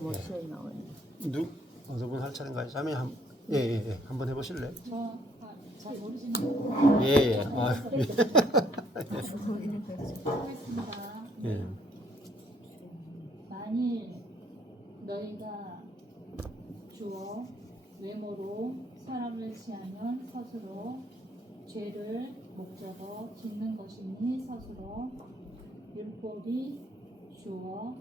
뭐 시험이 나와요. 어느 분 할 차례인가요? 자매 한번 해보실래요? 잘 모르시는 예. 하겠습니다. 예. 만일 너희가 주어 외모로 사람을 취하면 스스로 죄를 목적어 짓는 것이니 스스로 율법이 주어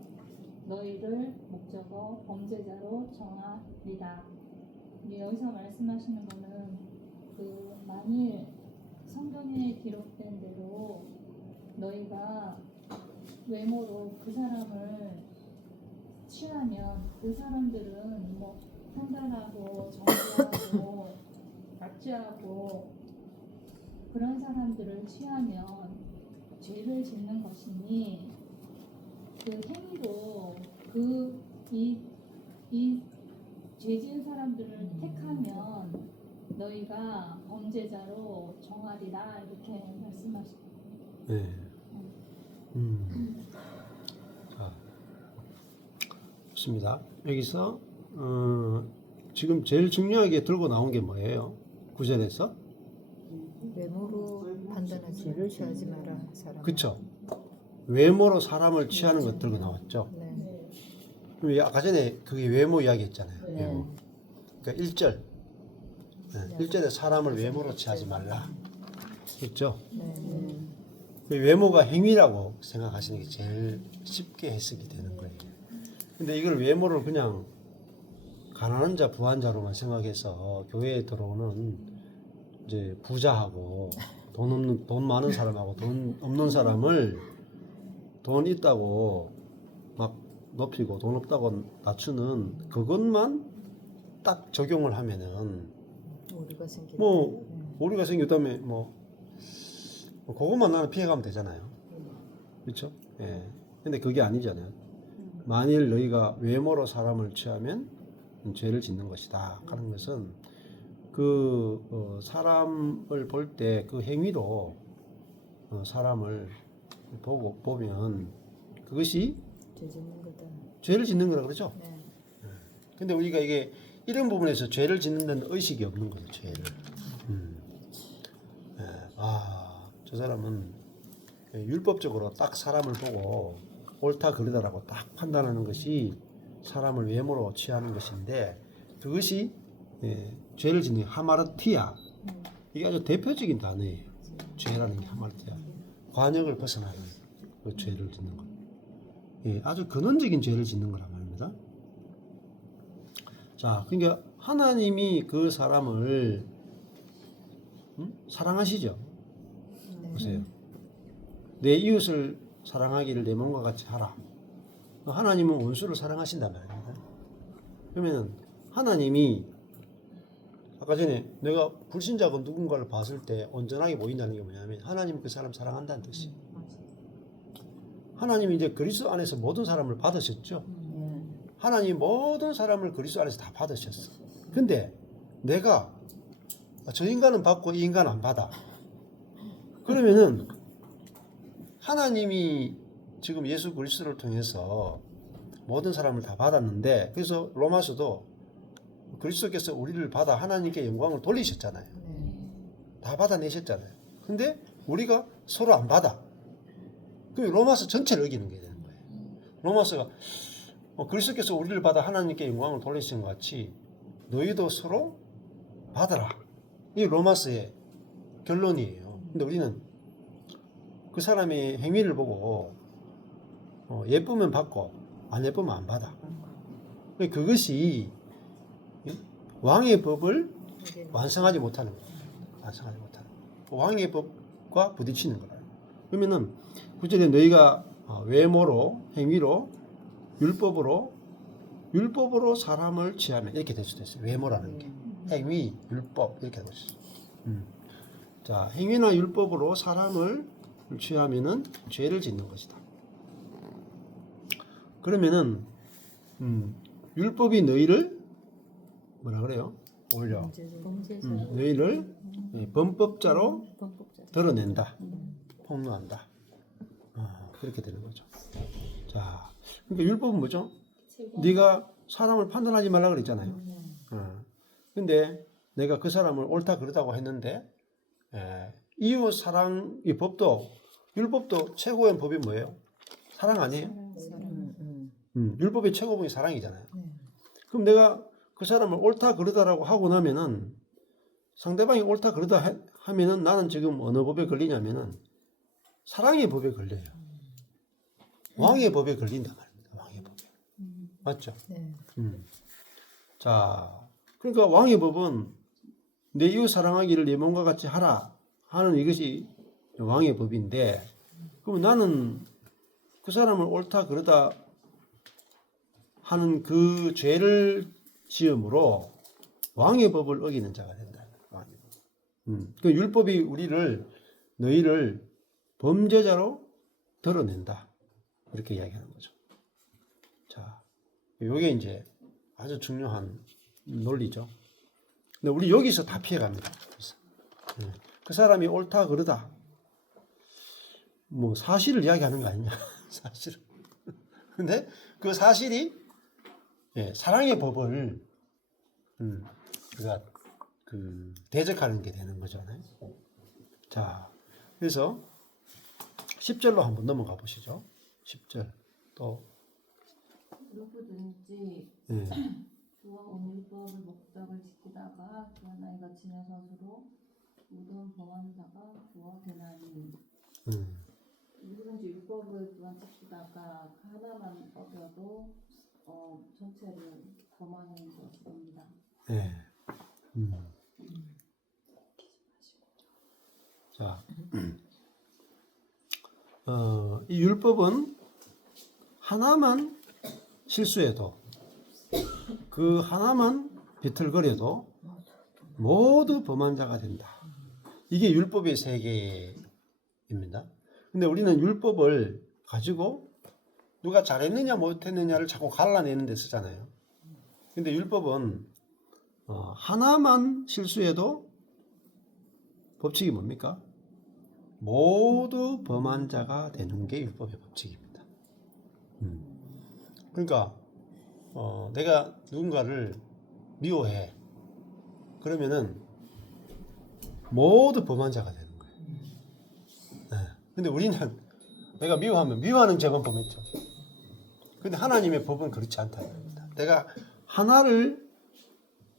너희를 목적어 범죄자로 정하리라. 이제 여기서 말씀하시는 거는 그 만일 성경에 기록된 대로 너희가 외모로 그 사람을 취하면 그 사람들은 뭐 판단하고 정죄하고 납치하고 그런 사람들을 취하면 죄를 짓는 것이니 그 행위로 이 죄지은 사람들을 택하면 너희가 범죄자로 정하리라 이렇게 말씀하십니다. 네. 자, 좋습니다. 여기서 지금 제일 중요하게 들고 나온 게 뭐예요? 구절에서? 외모로 판단하지 죄를 취하지 마라 사람. 그쵸? 외모로 사람을 취하는 것 들고 나왔죠. 네. 그럼 아까 전에 그게 외모 이야기 했잖아요. 네. 외모. 그러니까 1절. 네. 1절에 사람을 외모로 취하지 말라. 그렇죠? 네. 그 외모가 행위라고 생각하시는 게 제일 쉽게 해석이 되는 거예요. 근데 이걸 외모를 그냥 가난한 자, 부한 자로만 생각해서 교회에 들어오는 이제 부자하고 돈 많은 사람하고 돈 없는 사람을 돈 있다고 막 높이고 돈 없다고 낮추는 그것만 딱 적용을 하면은 오류가 생기. 뭐 오류가 생겼다면 뭐 그것만 나는 피해가면 되잖아요. 그렇죠? 예. 근데 그게 아니잖아요. 만일 너희가 외모로 사람을 취하면 죄를 짓는 것이다 하는 것은 그 사람을 볼 때 그 행위로 사람을 보면 그것이 죄 짓는 거다. 죄를 짓는 거라 그러죠. 네. 근데 우리가 이게 이런 부분에서 죄를 짓는 데는 의식이 없는 거죠. 죄를. 저 사람은 율법적으로 딱 사람을 보고 옳다 그르다라고 딱 판단하는 것이 사람을 외모로 취하는 것인데 그것이 죄를 짓는 하마르티아. 이게 아주 대표적인 단어예요. 죄라는 게 하마르티아. 관역을 벗어나는 그 죄를 짓는 것. 아주 근원적인 죄를 짓는 거란 말입니다. 자, 그러니까 하나님이 그 사람을 사랑하시죠. 보세요. 내 이웃을 사랑하기를 내 몸과 같이 하라. 하나님은 원수를 사랑하신단 말입니다. 그러면 하나님이 아까 전에 내가 불신자가 누군가를 봤을 때 온전하게 보인다는 게 뭐냐면 하나님 그 사람 사랑한다는 뜻이에요. 하나님이 이제 그리스도 안에서 모든 사람을 받으셨죠. 하나님 모든 사람을 그리스도 안에서 다 받으셨어. 근데 내가 저 인간은 받고 이 인간은 안 받아. 그러면은 하나님이 지금 예수 그리스도를 통해서 모든 사람을 다 받았는데 그래서 로마서도 그리스도께서 우리를 받아 하나님께 영광을 돌리셨잖아요. 다 받아내셨잖아요. 근데 우리가 서로 안 받아. 그럼 로마서 전체를 어기는 게 되는 거예요. 로마서가 그리스도께서 우리를 받아 하나님께 영광을 돌리신 것 같이 너희도 서로 받아라. 이 로마서의 결론이에요. 근데 우리는 그 사람의 행위를 보고 예쁘면 받고 안 예쁘면 안 받아. 그것이 왕의 법을 완성하지 못하는 거예요. 완성하지 못하는 거예요. 왕의 법과 부딪히는 거예요. 그러면은 구절에 너희가 외모로 행위로 율법으로 사람을 취하면 이렇게 될 수도 있어요. 외모라는 게 행위, 율법 이렇게 될 수 있어요. 자, 행위나 율법으로 사람을 취하면은 죄를 짓는 것이다. 그러면은 율법이 너희를 뭐라 그래요? 오히려 너희를 범법자로 드러낸다, 폭로한다. 그렇게 되는 거죠. 자, 그러니까 율법은 뭐죠? 네가 사람을 판단하지 말라 그랬잖아요. 근데 내가 그 사람을 옳다 그러다고 했는데 이웃 사랑의 법도 율법도 최고의 법이 뭐예요? 사랑 아니에요? 율법의 최고봉이 사랑이잖아요. 그럼 내가 그 사람을 옳다 그러다라고 하고 나면은 상대방이 옳다 그러다 하면은 나는 지금 어느 법에 걸리냐면은 사랑의 법에 걸려요. 왕의 법에 걸린단 말입니다. 왕의 법에. 맞죠? 네. 자, 그러니까 왕의 법은 내 이웃 사랑하기를 내 몸과 같이 하라 하는 이것이 왕의 법인데, 그럼 나는 그 사람을 옳다 그러다 하는 그 죄를 지음으로 왕의 법을 어기는 자가 된다. 왕의 법. 그 율법이 너희를 범죄자로 드러낸다. 이렇게 이야기하는 거죠. 자, 요게 이제 아주 중요한 논리죠. 근데 우리 여기서 다 피해갑니다. 그래서. 그 사람이 옳다 그러다 뭐 사실을 이야기하는 거 아니냐. 사실은. 근데 그 사실이 사랑의 법을 그가 대적하는 게 되는 거잖아요. 자, 그래서 10절로 한번 넘어가 보시죠. 10절 또 누구든지 주와 율법을 목적을 지키다가 그와 나이가 지나서 서로 모든 범하는 자가 주와 되나니. 누구든지 율법을 또한 지키다가 하나만 어겨도 전체를 범하는 것입니다. 네. 자, 이 율법은 하나만 실수해도 그 하나만 비틀거려도 모두 범한 자가 된다. 이게 율법의 세계입니다. 근데 우리는 율법을 가지고 누가 잘했느냐 못했느냐를 자꾸 갈라내는 데 쓰잖아요. 근데 율법은 하나만 실수해도 법칙이 뭡니까? 모두 범한 자가 되는 게 율법의 법칙입니다. 그러니까 내가 누군가를 미워해. 그러면은 모두 범한 자가 되는 거예요. 근데 우리는 내가 미워하면 미워하는 죄만 범했죠. 근데 하나님의 법은 그렇지 않다는 겁니다. 내가 하나를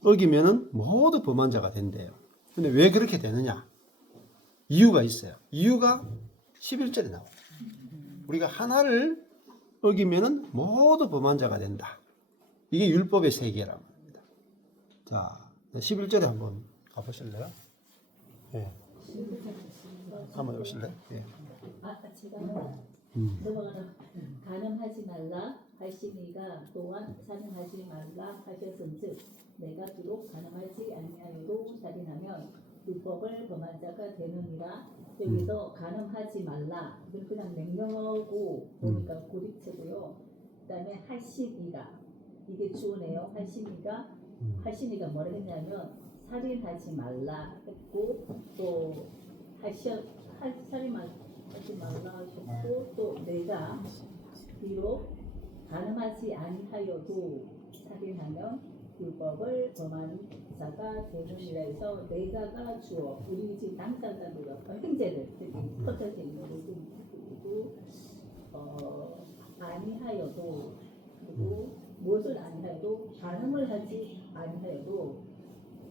어기면은 모두 범한 자가 된대요. 근데 왜 그렇게 되느냐? 이유가 있어요. 이유가 11절에 나와요. 우리가 하나를 어기면은 모두 범한 자가 된다. 이게 율법의 세계라고 합니다. 자, 11절에 한번 가보실래요? 예. 한번 오실래요? 예. 제가 넘어가는 간음하지 말라 하시니가 또한 살인하지 말라 하셨은즉 내가 비록 간음하지 아니하여도 살인하면 율법을 범한 자가 되느니라. 여기서 간음하지 말라 이건 그냥 명령하고 보니까 고립체고요. 그다음에 하시니가 이게 주어네요. 하시니가 뭐라 했냐면 살인하지 말라 했고 또 살인하지 말라 하셨고 또 내가 비록 간음하지 아니하여도 살인하면 율법을 범한 자가 되느니라 해서 내가가 주어 우리 지금 당사자들과 형제들 특히 퍼져져 있는 그리고 아니하여도 그리고 무엇을 아니하여도 간음을 하지 아니하여도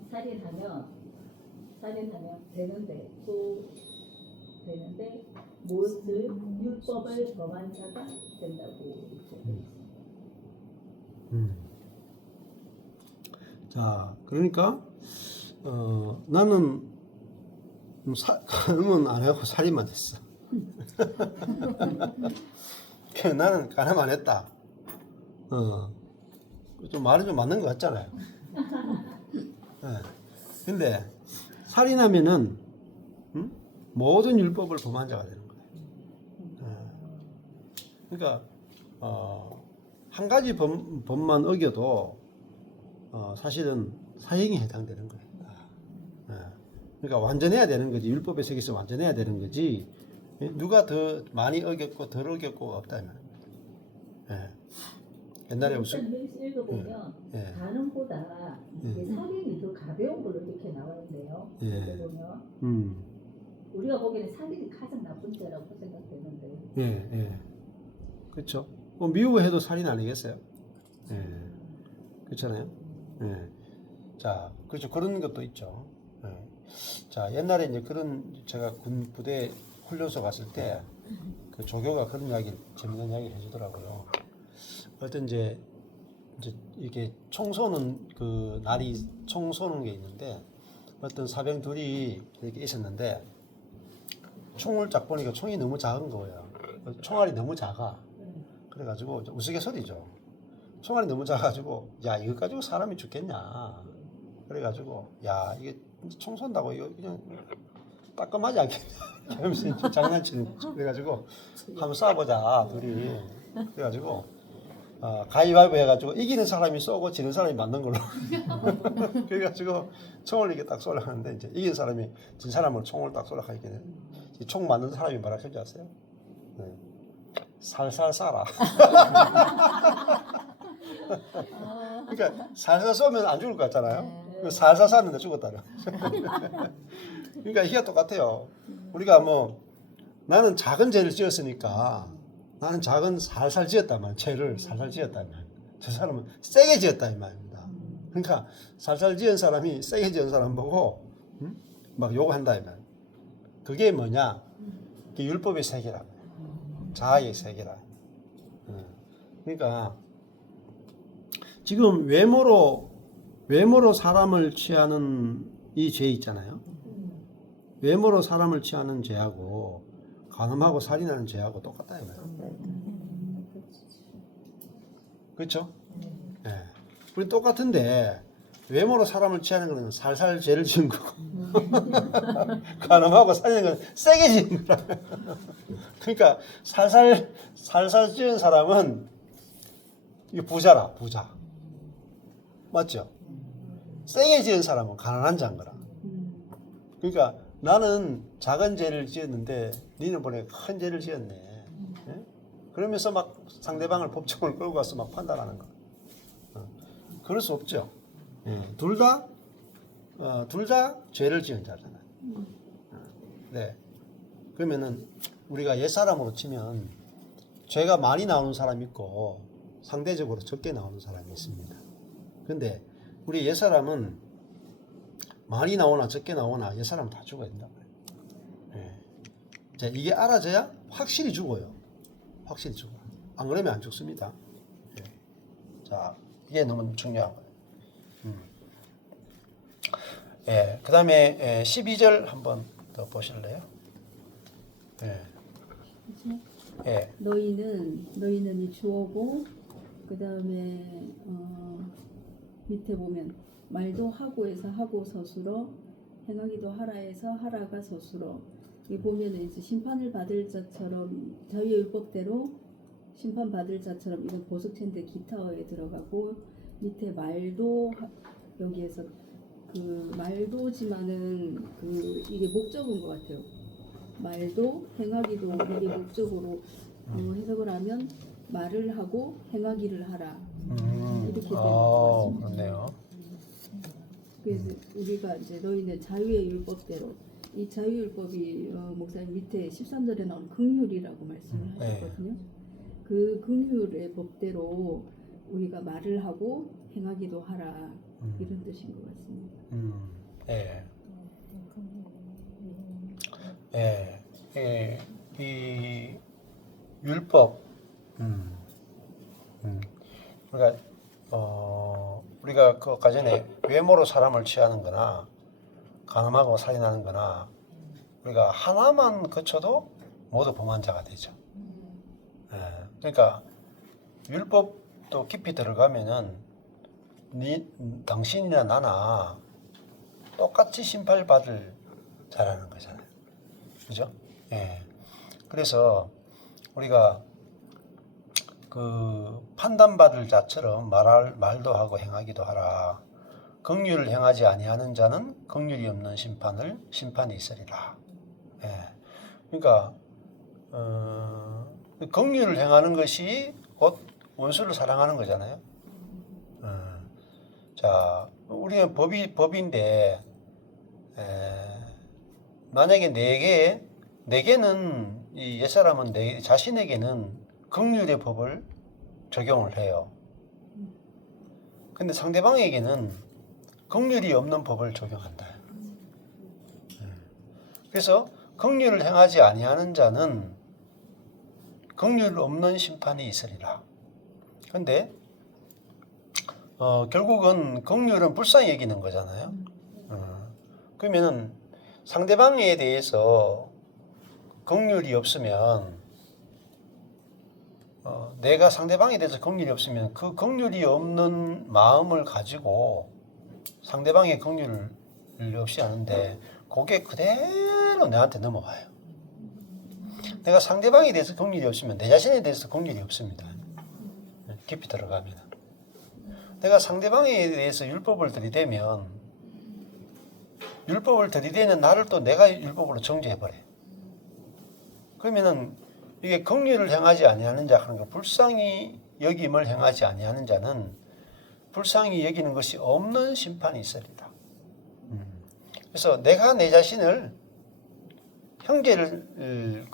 살인하면 되는데 무엇을 율법을 범한 자가 된다고 자, 그러니까 나는 간음은 안 하고 살인만 했어. 나는 간음 안 했다. 좀 말은 좀 맞는 것 같잖아요. 근데 살인하면은 모든 율법을 범한 자가 되는 거예요. 그러니까 한 가지 법만 어겨도 사실은 사형에 해당되는 거예요. 그러니까 완전해야 되는 거지. 율법의 세계에서 완전해야 되는 거지. 누가 더 많이 어겼고 덜 어겼고 없다 이 말입니다. 옛날에 무슨 일단 읽어보면 예. 가늠보다 이게 살인이 더 가벼운 걸로 이렇게 나와있네요. 예. 이렇게 보면 우리가 보기에는 살인이 가장 나쁜 죄라고 생각되는데 예, 예. 그렇죠. 뭐 미워해도 살인 아니겠어요? 예. 그렇잖아요. 예. 자, 그렇죠. 그런 것도 있죠. 예. 자, 옛날에 이제 그런 제가 군 부대 훈련소 갔을 때 그 조교가 그런 이야기를 재밌는 이야기를 해주더라고요. 어떤 이제 이게 총 쏘는 그 날이 총 쏘는 게 있는데 어떤 사병 둘이 이렇게 있었는데 총을 딱 보니까 총이 너무 작은 거예요. 총알이 너무 작아. 그래가지고 우스갯소리죠. 총알이 너무 작아가지고 야 이거 가지고 사람이 죽겠냐. 그래가지고 야 이게 총 쏜다고 이거 그냥 따끔하지 않겠냐. 이러면서 장난치는 거죠. 그래가지고 한번 쏴보자 둘이. 그래가지고 가위바위보 해가지고 이기는 사람이 쏘고 지는 사람이 맞는 걸로. 그래가지고 총을 이렇게 딱 쏘려고 하는데 이제 이긴 사람이 진 사람을 총을 딱 쏘려고 하니까 총 맞는 사람이 뭐라 할줄 아세요? 네. 살살 쏴라. 그러니까 살살 쏘면 안 죽을 것 같잖아요. 살살 쐈는데 죽었다는. 그러니까 이게 똑같아요. 우리가 뭐 나는 작은 죄를 지었으니까 나는 작은 살살 지었단 말이야. 죄를 살살 지었단 말이야. 저 사람은 세게 지었다 이 말입니다. 그러니까 살살 지은 사람이 세게 지은 사람 보고 막 욕한다 이 말. 그게 뭐냐? 그게 율법의 세계라. 자아의 세계라. 그러니까 지금 외모로 사람을 취하는 이 죄 있잖아요. 외모로 사람을 취하는 죄하고 간음하고 살인하는 죄하고 똑같다 이 말이에요. 그렇죠? 예. 네. 우리 똑같은데 외모로 사람을 취하는 거는 살살 죄를 지은 거고 간음하고 살리는 건 세게 지은 거라. 그러니까 살살 지은 사람은 이 부자라 부자. 맞죠? 세게 지은 사람은 가난한 자인 거라. 그러니까 나는 작은 죄를 지었는데 니는 보내 큰 죄를 지었네. 예? 그러면서 막 상대방을 법정을 끌고 가서 막 판단하는 거. 그럴 수 없죠. 둘 다 죄를 지은 자잖아요. 네. 그러면은 우리가 옛사람으로 치면 죄가 많이 나오는 사람이 있고 상대적으로 적게 나오는 사람이 있습니다. 근데 우리 옛사람은 많이 나오나 적게 나오나 옛사람은 다 죽어야 된다. 네. 자, 이게 알아져야 확실히 죽어요. 확실히 죽어요. 안 그러면 안 죽습니다. 네. 자, 이게 너무 중요한 거예요. 예, 그 다음에 12절 한번 더 보실래요? 예. 예. 너희는 이 주어고 그 다음에 밑에 보면 말도 하고에서 하고 서술어 행하기도 하라에서 하라가 서술어 이 보면은 이제 심판을 받을 자처럼 자유의 율법대로 심판 받을 자처럼 이건 보석체인데 기타어에 들어가고 밑에 말도 여기에서 그 말도지만은 그 이게 목적인 것 같아요. 말도 행하기도 이게 목적으로 해석을 하면 말을 하고 행하기를 하라 이렇게 되는 것 같습니다. 그렇네요. 그래서 우리가 이제 너희는 자유의 율법대로 이 자유율법이 목사님 밑에 13절에 나온 긍휼이라고 말씀을 하셨거든요. 그 긍휼의 법대로 우리가 말을 하고 행하기도 하라 이런 뜻인 것 같습니다. 예. 예. 이 율법 그러니까 우리가 그 아까 전에 외모로 사람을 취하는 거나 간음하고 살인하는 거나 우리가 하나만 거쳐도 모두 범한자가 되죠. 예. 그러니까 율법도 깊이 들어가면은 당신이나 나나 똑같이 심판받을 자라는 거잖아요. 그죠? 예. 그래서 우리가 그 판단받을 자처럼 말도 하고 행하기도 하라. 긍휼을 행하지 아니하는 자는 긍휼이 없는 심판이 있으리라. 예. 그러니까 긍휼을 행하는 것이 곧 원수를 사랑하는 거잖아요. 자, 우리는 법인데 만약에 내게는 이 옛사람은 내 자신에게는 긍휼의 법을 적용을 해요. 근데 상대방에게는 긍휼이 없는 법을 적용한다. 그래서 긍휼을 행하지 아니하는 자는 긍휼 없는 심판이 있으리라. 근데 결국은 긍휼은 불쌍히 여기는 거잖아요. 그러면은 상대방에 대해서 긍휼이 없으면 내가 상대방에 대해서 긍휼이 없으면 그 긍휼이 없는 마음을 가지고 상대방의 긍휼을 없이 하는데 그게 그대로 내한테 넘어와요. 내가 상대방에 대해서 긍휼이 없으면 내 자신에 대해서 긍휼이 없습니다. 깊이 들어가면 내가 상대방에 대해서 율법을 들이대면 율법을 들이대는 나를 또 내가 율법으로 정죄해버려요. 그러면은 이게 긍휼을 행하지 아니하는 자 하는 거, 불쌍히 여김을 행하지 아니하는 자는 불쌍히 여기는 것이 없는 심판이 있으리라. 그래서 내가 내 자신을 형제를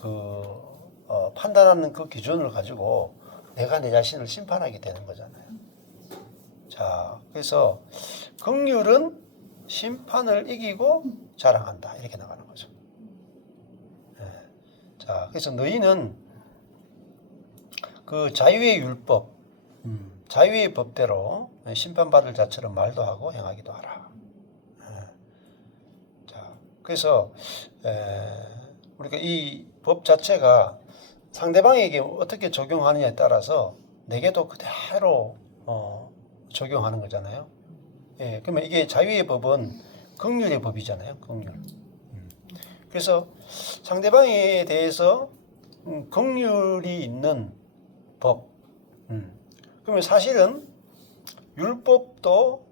판단하는 그 기준을 가지고 내가 내 자신을 심판하게 되는 거잖아요. 자, 그래서 긍휼은 심판을 이기고 자랑한다. 이렇게 나가는 거죠. 자, 그래서 너희는 그 자유의 율법, 자유의 법대로 심판받을 자처럼 말도 하고 행하기도 하라. 자, 그래서 우리가 이 법 자체가 상대방에게 어떻게 적용하느냐에 따라서 내게도 그대로 적용하는 거잖아요. 예, 그러면 이게 자유의 법은 긍휼의 법이잖아요. 긍휼. 그래서 상대방에 대해서 긍휼이 있는 법. 그러면 사실은 율법도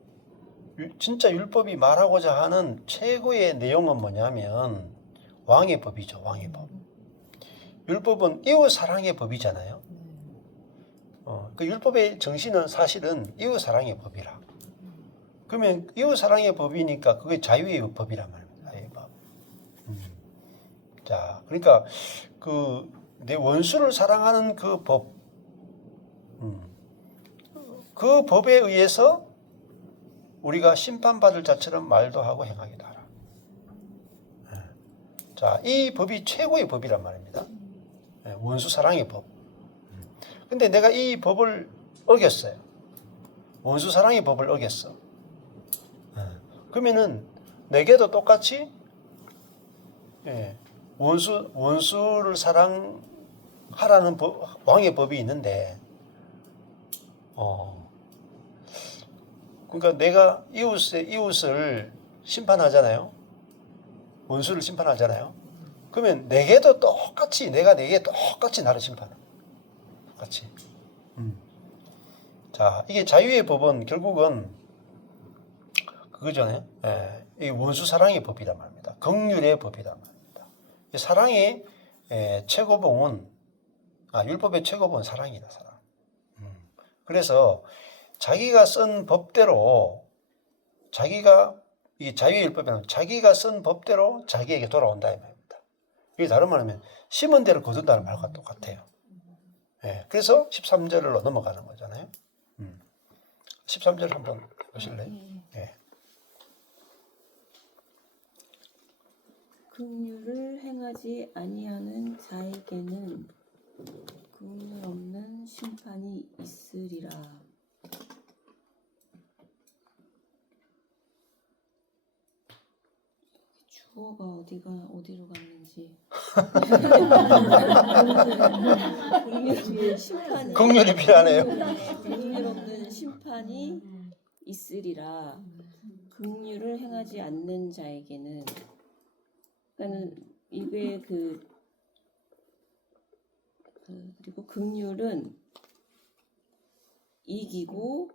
진짜 율법이 말하고자 하는 최고의 내용은 뭐냐면 왕의 법이죠. 왕의 법. 율법은 이웃 사랑의 법이잖아요. 그 율법의 정신은 사실은 이웃 사랑의 법이라. 그러면 이웃 사랑의 법이니까 그게 자유의 법이란 말입니다. 자유의 법. 자, 그러니까 그 내 원수를 사랑하는 그 법, 그 법에 의해서 우리가 심판받을 자처럼 말도 하고 행하기도 하라. 자, 이 법이 최고의 법이란 말입니다. 원수 사랑의 법. 근데 내가 이 법을 어겼어요. 원수 사랑의 법을 어겼어. 그러면은 내게도 똑같이 원수를 사랑하라는 왕의 법이 있는데, 그러니까 내가 이웃을 심판하잖아요. 원수를 심판하잖아요. 그러면 내게도 똑같이 내가 내게 똑같이 나를 심판해. 똑같이. 자, 이게 자유의 법은 결국은 그거잖아요. 이 원수 사랑의 법이란 말입니다. 긍휼의 법이란 말입니다. 사랑의 최고봉은 율법의 최고봉은 사랑이다. 사랑. 그래서 자기가 쓴 법대로 이 자유의 율법에는 자기가 쓴 법대로 자기에게 돌아온다 이 말입니다. 이게 다른 말하면 심은 대로 거둔다는 말과 똑같아요. 그래서 13절로 넘어가는 거잖아요. 13절 한번 보실래요? 긍휼을 행하지 아니하는 자에게는 긍휼 없는 심판이 있으리라. 주어가 어디로 갔는지. 긍휼이 필요하네요. 긍휼 없는 심판이 있으리라. 긍휼을 행하지 않는 자에게는, 그러니까는 이게 그리고 긍휼은 이기고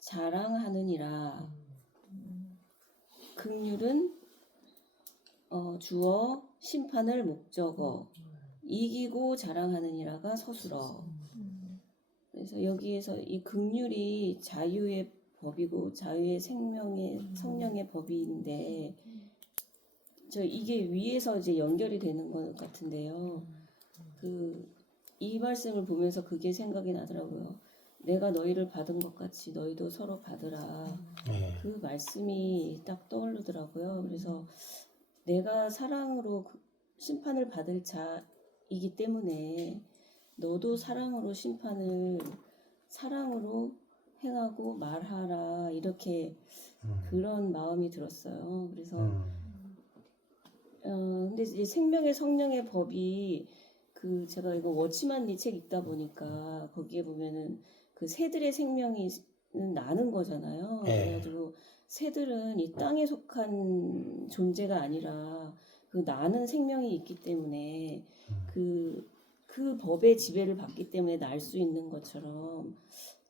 자랑하느니라. 긍휼은 주어 심판을 목적어, 이기고 자랑하느니라가 서술어. 그래서 여기에서 이 긍휼이 자유의 법이고 자유의 생명의 성령의 법인데 이게 위에서 이제 연결이 되는 것 같은데요. 이 말씀을 보면서 그게 생각이 나더라고요. 내가 너희를 받은 것 같이 너희도 서로 받으라. 그 말씀이 딱 떠오르더라고요. 그래서 내가 사랑으로 심판을 받을 자이기 때문에 너도 사랑으로 심판을 사랑으로 행하고 말하라 이렇게 그런 마음이 들었어요. 그래서 근데 이제 생명의 성령의 법이 제가 이거 워치만리 책 읽다 보니까 거기에 보면은 그 새들의 생명이 나는 거잖아요. 그래가지고 새들은 이 땅에 속한 존재가 아니라 그 나는 생명이 있기 때문에 그 법의 지배를 받기 때문에 날 수 있는 것처럼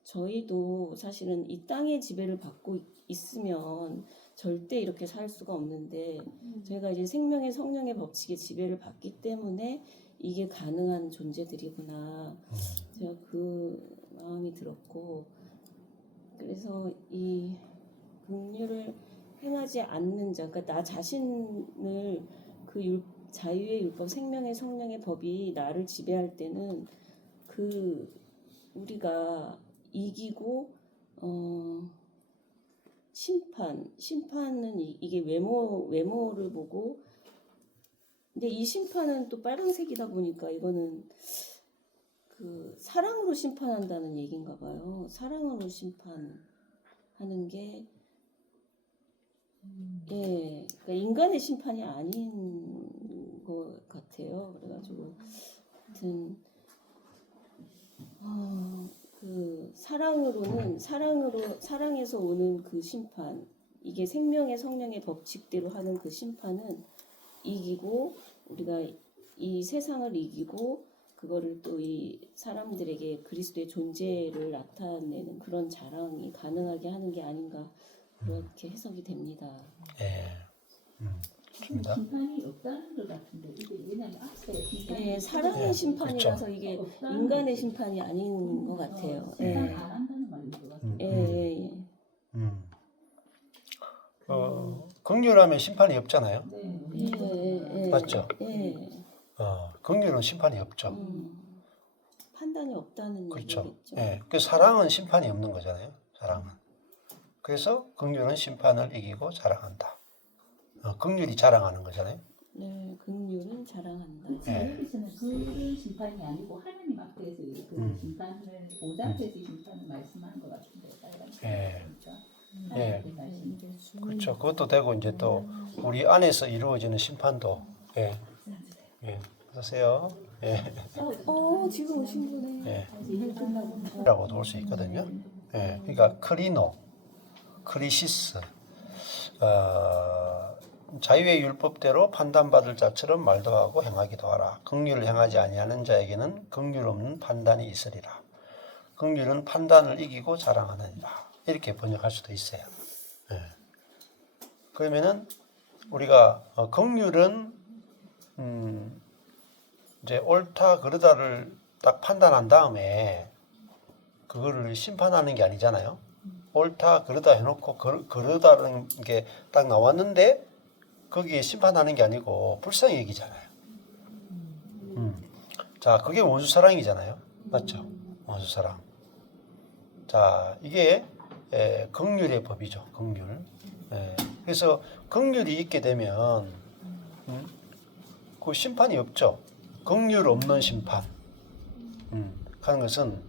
저희도 사실은 이 땅의 지배를 받고 있으면 절대 이렇게 살 수가 없는데 저희가 이제 생명의 성령의 법칙에 지배를 받기 때문에 이게 가능한 존재들이구나. 제가 그 마음이 들었고 그래서 이 긍휼을 행하지 않는 자, 그러니까 나 자신을 자유의 율법, 생명의 성령의 법이 나를 지배할 때는 우리가 이기고 심판은 이게 외모를 보고 근데 이 심판은 또 빨간색이다 보니까 이거는 사랑으로 심판한다는 얘기인가 봐요. 사랑으로 심판하는 게 그러니까 인간의 심판이 아닌 것 같아요. 그래가지고 하여튼 사랑에서 오는 그 심판, 이게 생명의 성령의 법칙대로 하는 그 심판은 이기고 우리가 이 세상을 이기고 그거를 또 이 사람들에게 그리스도의 존재를 나타내는 그런 자랑이 가능하게 하는 게 아닌가 그렇게 해석이 됩니다. 좋습니다. 심판이 없다는 것 같은데 이게 왜냐면 앞에 사랑의 심판이라서 그렇죠. 이게 인간의 심판이 아닌 것 같아요. 심판 안 한다는 말인 것 같아요. 긍휼하면 심판이 없잖아요. 네. 맞죠? 긍휼은 심판이 없죠. 판단이 없다는 그렇죠. 얘기겠죠. 그 사랑은 심판이 없는 거잖아요. 사랑은. 그래서 긍휼은 심판을 이기고 자랑한다. 긍휼이 자랑하는 거잖아요. 네, 긍휼은 자랑한다. 여기서는 그런 심판이 아니고 하나님 앞에서 그 심판을 보좌 앞에서 심판을 말씀하는 것 같은데 그렇죠. 그것도 되고 이제 또 우리 안에서 이루어지는 심판도 어서오세요. 지금 오신 분에 라고도 볼 수 있거든요. 그러니까 크리시스, 자유의 율법대로 판단받을 자처럼 말도 하고 행하기도 하라. 긍휼을 행하지 아니하는 자에게는 긍휼 없는 판단이 있으리라. 긍휼은 판단을 이기고 자랑하느니라. 이렇게 번역할 수도 있어요. 그러면은 우리가 긍휼은 이제 옳다 그르다를 딱 판단한 다음에 그거를 심판하는 게 아니잖아요. 옳다 그르다 해놓고 그르다는 게 딱 나왔는데 거기에 심판하는 게 아니고 불쌍히 여기잖아요. 자, 그게 원수사랑이잖아요. 맞죠? 원수사랑. 자, 이게 긍휼의 법이죠. 긍휼. 그래서 긍휼이 있게 되면 그 심판이 없죠. 긍휼 없는 심판. 하는 것은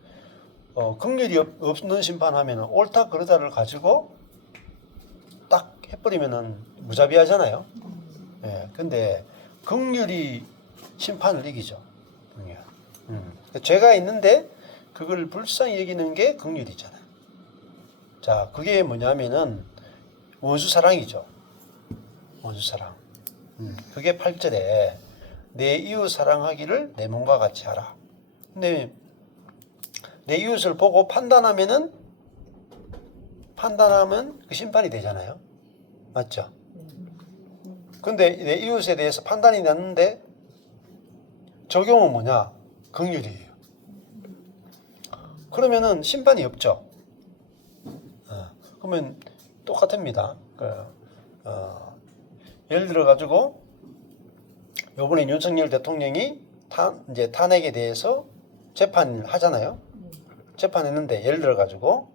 긍휼이 없는 심판하면 옳다 그르다를 가지고 딱 해버리면은 무자비하잖아요. 근데 긍휼이 심판을 이기죠. 긍휼. 죄가 있는데 그걸 불쌍히 여기는 게 긍휼이잖아요. 자, 그게 뭐냐면은 원수사랑이죠. 원수사랑. 그게 8절에 내 이웃 사랑하기를 내 몸과 같이 하라. 근데 내 이웃을 보고 판단하면 그 심판이 되잖아요. 맞죠? 근데 내 이웃에 대해서 판단이 났는데 적용은 뭐냐? 긍휼이에요. 그러면은 심판이 없죠. 그러면 똑같습니다. 예를 들어 가지고 이번에 윤석열 대통령이 이제 탄핵에 대해서 재판을 하잖아요. 재판했는데 예를 들어 가지고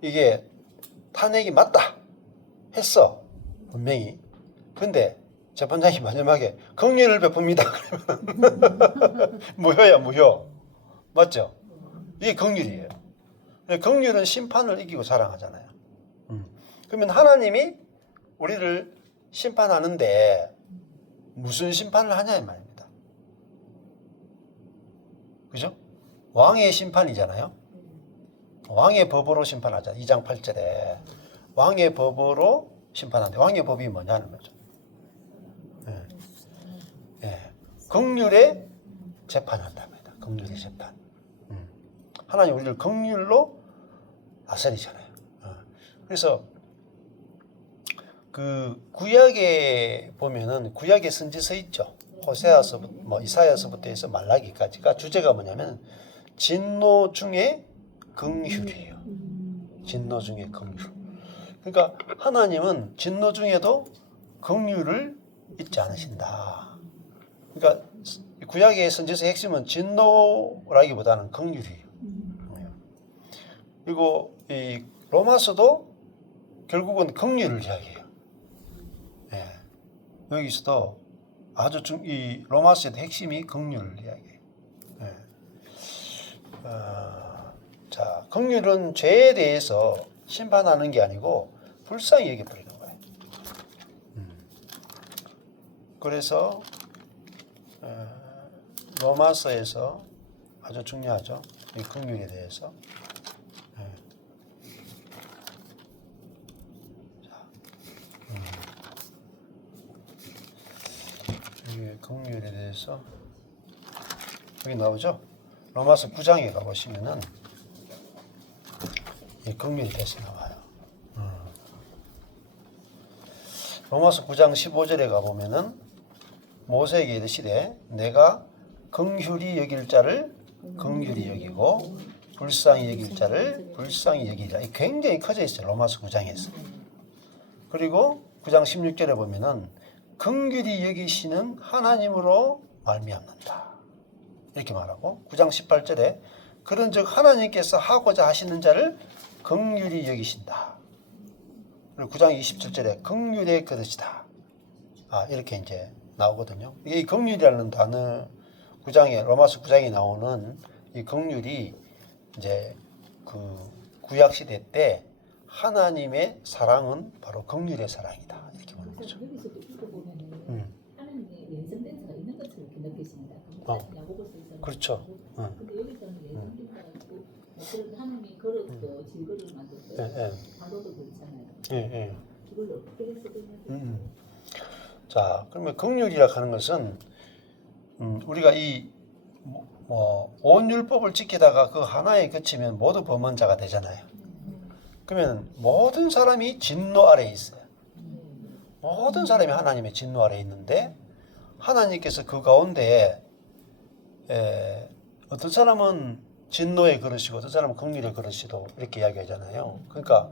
이게 탄핵이 맞다 했어 분명히. 근데 재판장이 마지막에 긍휼을 베풉니다. 그러면 무효야 무효. 맞죠? 이게 긍휼이에요. 긍휼은 심판을 이기고 자랑하잖아요. 그러면 하나님이 우리를 심판하는데 무슨 심판을 하냐 이 말입니다. 그죠? 왕의 심판이잖아요. 왕의 법으로 심판하자. 2장 8절에 왕의 법으로 심판하는데 왕의 법이 뭐냐는 거죠. 긍휼의 재판한다는 겁니다. 긍휼의 재판. 하나님 우리를 긍휼로 다스리잖아요. 그래서 그 구약에 보면은 구약의 선지서 있죠. 호세아서부터 뭐 이사야서부터 해서 말라기까지가 주제가 뭐냐면 진노 중에 긍휼이에요. 진노 중에 긍휼. 그러니까 하나님은 진노 중에도 긍휼을 잊지 않으신다. 그러니까 구약의 선지서의 핵심은 진노라기보다는 긍휼이에요. 그리고 이 로마서도 결국은 긍휼을 이야기해요. 여기서도 아주 이 로마서의 핵심이 긍휼을 이야기해요. 자, 긍휼은 죄에 대해서 심판하는 게 아니고 불쌍히 여겨버리는 거예요. 그래서 로마서에서 아주 중요하죠. 이 긍휼에 대해서. 이게 긍휼에 대해서 여기 나오죠. 로마서 9장에 가보시면은 이 긍휼에 대해서 나와요. 로마서 9장 15절에 가보면은 모세에게 이르시되 내가 긍휼히 여길 자를 긍휼히 여기고 불쌍히 여길 자를 불쌍히 여기리라. 굉장히 커져 있어요. 로마서 9장에서. 그리고 9장 16절에 보면은 긍휼히 여기시는 하나님으로 말미암는다. 이렇게 말하고 9장 18절에 그런즉 하나님께서 하고자 하시는 자를 긍휼히 여기신다. 그리고 9장 27절에 긍휼의 그릇이다. 이렇게 이제 나오거든요. 이 긍휼이라는 단어 9장에 로마서 9장에 나오는 이 긍휼이 이제 그 구약 시대 때 하나님의 사랑은 바로 긍휼의 사랑이다. 이렇게 보는 거죠. 여기서도 읽어보면은 하나님의 예정된 자가 있는 것처럼 이렇게 느껴집니다. 야고보서에서는 그렇죠. 근데 여기서는 예정된 자가 있고 그런 하나님이 그릇도 질그릇을 만들고 바로도 그렇잖아요. 그걸 어떻게 해석을 자, 그러면 긍휼이라 하는 것은 우리가 이 온 율법을 지키다가 그 하나에 그치면 모두 범한 자가 되잖아요. 그러면 모든 사람이 진노 아래에 있어요. 모든 사람이 하나님의 진노 아래에 있는데 하나님께서 그 가운데 어떤 사람은 진노의 그릇이고 어떤 사람은 긍휼의 그릇이도 이렇게 이야기하잖아요. 그러니까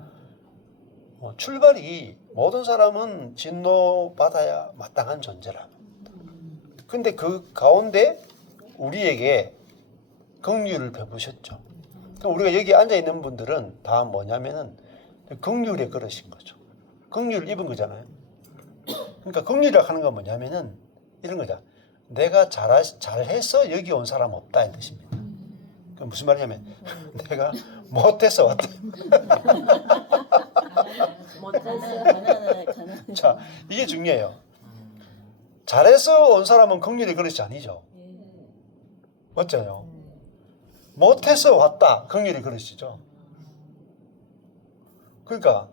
출발이 모든 사람은 진노 받아야 마땅한 존재라. 근데 그 가운데 우리에게 긍휼을 베푸셨죠. 그럼 우리가 여기 앉아 있는 분들은 다 뭐냐면은 긍휼의 그릇인 거죠. 긍휼을 입은 거잖아요. 그러니까 긍휼이라고 하는 건 뭐냐면은 이런 거죠. 내가 잘해서 여기 온 사람 없다 이 뜻입니다. 그 무슨 말이냐면 내가 못해서 왔다. 가난한. 자, 이게 중요해요. 잘해서 온 사람은 긍휼의 그릇이 아니죠. 맞잖아요. 못해서 왔다. 긍휼의 그릇이죠. 그러니까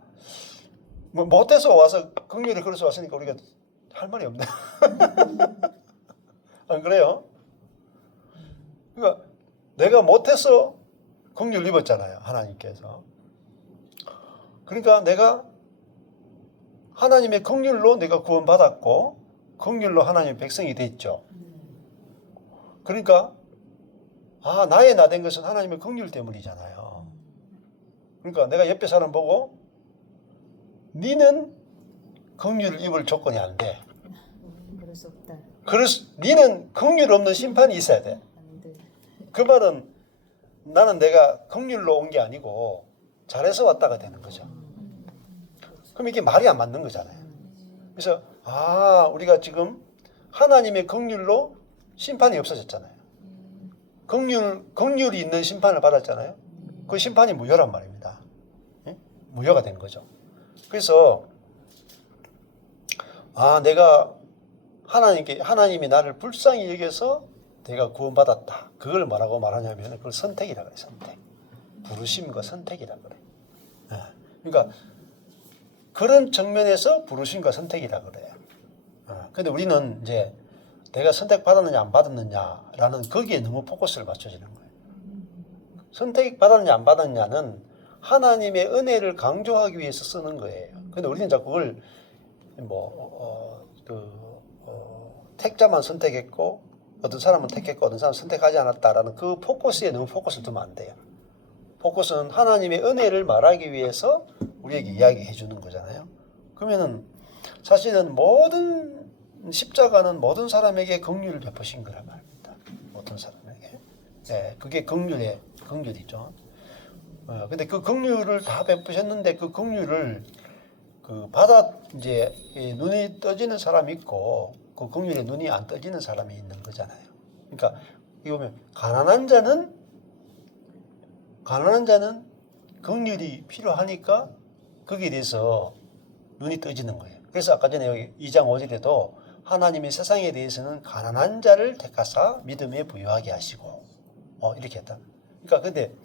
못해서 와서 긍휼의 그릇에 왔으니까 우리가 할 말이 없네. 안 그래요? 그러니까 내가 못해서 긍휼 입었잖아요. 하나님께서. 그러니까 내가 하나님의 긍휼로 내가 구원받았고 긍휼로 하나님의 백성이 됐죠. 그러니까 나의 나된 것은 하나님의 긍휼 때문이잖아요. 그러니까 내가 옆에 사람 보고 니는 긍휼을 입을 조건이 안 돼. 그럴 수 없다. 니는 긍휼 없는 심판이 있어야 돼. 안 돼. 그 말은 나는 내가 긍휼로 온 게 아니고 잘해서 왔다가 되는 거죠. 그럼 이게 말이 안 맞는 거잖아요. 그래서 우리가 지금 하나님의 긍휼로 심판이 없어졌잖아요. 긍휼이 있는 심판을 받았잖아요. 그 심판이 무효란 말입니다. 예? 무효가 된 거죠. 그래서 내가 하나님이 나를 불쌍히 여겨서 내가 구원받았다. 그걸 뭐라고 말하냐면 그걸 선택이라 그래. 선택. 부르심과 선택이라 그래. 그러니까 그런 측면에서 부르심과 선택이라 그래요. 근데 우리는 이제 내가 선택받았느냐 안 받았느냐라는 거기에 너무 포커스를 맞춰지는 거예요. 선택받았느냐 안 받았느냐는 하나님의 은혜를 강조하기 위해서 쓰는 거예요. 근데 우리는 자꾸 그걸 택자만 선택했고 어떤 사람은 택했고 어떤 사람은 선택하지 않았다라는 그 포커스에 너무 포커스를 두면 안 돼요. 포커스는 하나님의 은혜를 말하기 위해서 우리에게 이야기해 주는 거잖아요. 그러면은 사실은 모든 십자가는 모든 사람에게 긍휼을 베푸신 거란 말입니다. 모든 사람에게. 그게 긍휼이죠. 근데 그 긍휼을 다 베푸셨는데 그 긍휼을 이제 눈이 떠지는 사람이 있고 그 긍휼에 눈이 안 떠지는 사람이 있는 거잖아요. 그러니까 이거 보면 가난한 자는 긍휼이 필요하니까 거기에 대해서 눈이 떠지는 거예요. 그래서 아까 전에 여기 2장 5절에도 하나님의 세상에 대해서는 가난한 자를 택하사 믿음에 부유하게 하시고 이렇게 했다. 그러니까 근데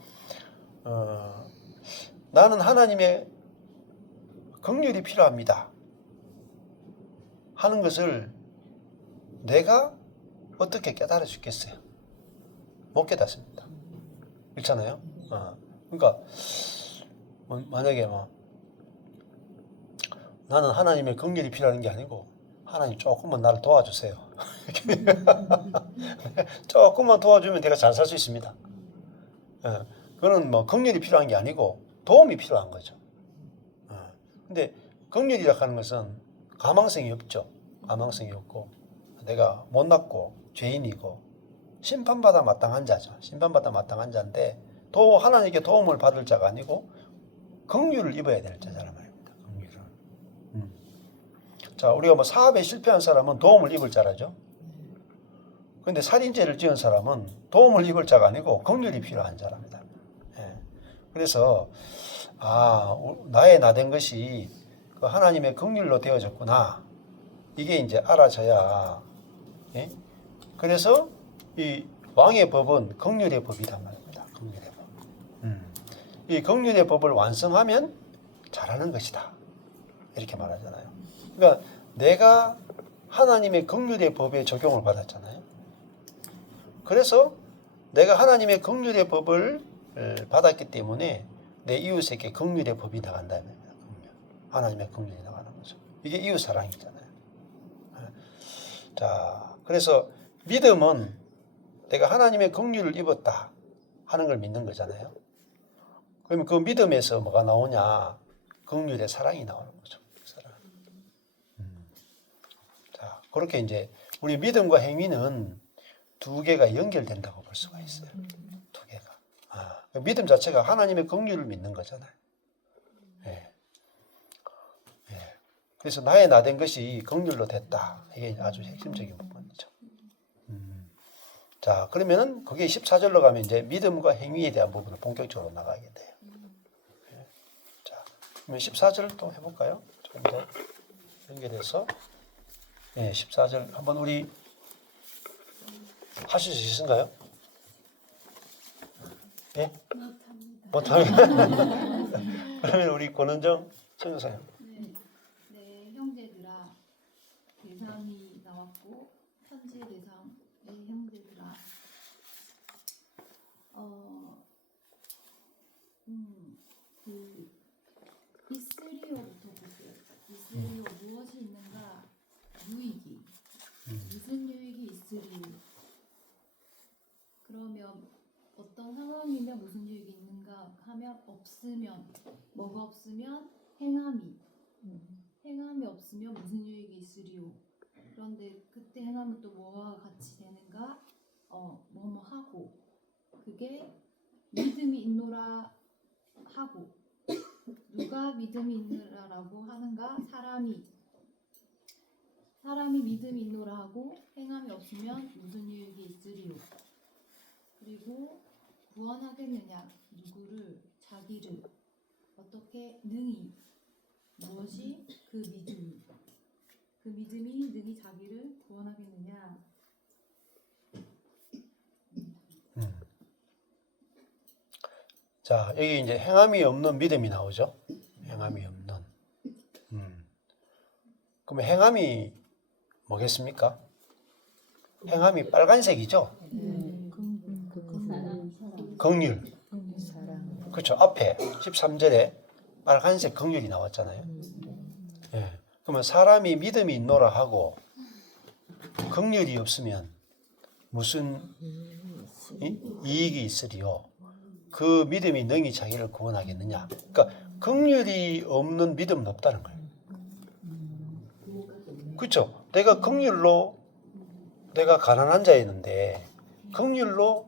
나는 하나님의 긍휼이 필요합니다 하는 것을 내가 어떻게 깨달을 수 있겠어요? 못 깨닫습니다. 그렇잖아요. 그러니까 만약에 나는 하나님의 긍휼이 필요한 게 아니고 하나님 조금만 나를 도와주세요. 조금만 도와주면 내가 잘 살 수 있습니다. 그거는 긍휼이 필요한 게 아니고 도움이 필요한 거죠. 근데 긍휼이라 하는 것은 가망성이 없죠. 가망성이 없고 내가 못났고 죄인이고 심판받아 마땅한 자죠. 심판받아 마땅한 자인데 하나님께 도움을 받을 자가 아니고 긍휼을 입어야 될 자란 말입니다. 긍휼을. 자, 우리가 사업에 실패한 사람은 도움을 입을 자라죠. 그런데 살인죄를 지은 사람은 도움을 입을 자가 아니고 긍휼이 필요한 자랍니다. 그래서 나의 나된 것이 그 하나님의 긍휼로 되어졌구나. 이게 이제 알아져야. 그래서 이 왕의 법은 긍휼의 법이란 말입니다. 긍휼의 법. 이 긍휼의 법을 완성하면 잘하는 것이다. 이렇게 말하잖아요. 그러니까 내가 하나님의 긍휼의 법에 적용을 받았잖아요. 그래서 내가 하나님의 긍휼의 법을 받았기 때문에 내 이웃에게 긍휼의 법이 나간다는 겁니다. 하나님의 긍휼이 나가는 거죠. 이게 이웃 사랑이잖아요. 자, 그래서 믿음은 내가 하나님의 긍휼을 입었다 하는 걸 믿는 거잖아요. 그러면 그 믿음에서 뭐가 나오냐? 긍휼의 사랑이 나오는 거죠. 사랑. 자, 그렇게 이제 우리 믿음과 행위는 두 개가 연결된다고 볼 수가 있어요. 두 개가. 믿음 자체가 하나님의 긍휼을 믿는 거잖아요. 그래서 나의 나된 것이 긍휼로 됐다. 이게 아주 핵심적인 부분이죠. 자, 그러면은 그게 14절로 가면 이제 믿음과 행위에 대한 부분을 본격적으로 나가게 돼요. 자, 그러면 14절 또 해볼까요? 조금 더 연결해서. 14절 한번 우리 하실 수 있으신가요? 예? 못합니다. 그러면 우리 권은정 선교사님. 네, 형제들아, 대상이 나왔고 현재 대상, 네, 형제들아, 이스리오부터 보세요. 이스리오 무엇이 있는가? 유익이. 무슨 유익이 있으리? 그러면 없으면 뭐가 없으면 행함이 없으면 무슨 유익이 있으리요. 그런데 그때 행함은 또 뭐와 같이 되는가? 뭐뭐 하고 그게 믿음이 있노라 하고 누가 믿음이 있노라라고 하는가? 사람이 믿음이 있노라 하고 행함이 없으면 무슨 유익이 있으리요. 그리고 구원하겠느냐 누구를 자기를 어떻게 능히 무엇이 그 믿음이 능히 자기를 구원하겠느냐. 자, 여기 이제 행함이 없는 믿음이 나오죠. 행함이 없는. 그러면 행함이 뭐겠습니까? 행함이 빨간색이죠. 긍휼. 그렇죠. 앞에 13절에 빨간색 긍휼이 나왔잖아요. 예. 그러면 사람이 믿음이 있노라 하고 긍휼이 없으면 무슨 이익이 있으리요? 그 믿음이 능히 자기를 구원하겠느냐? 그러니까 긍휼이 없는 믿음은 없다는 거예요. 그렇죠. 내가 긍휼로 내가 가난한 자였는데 긍휼로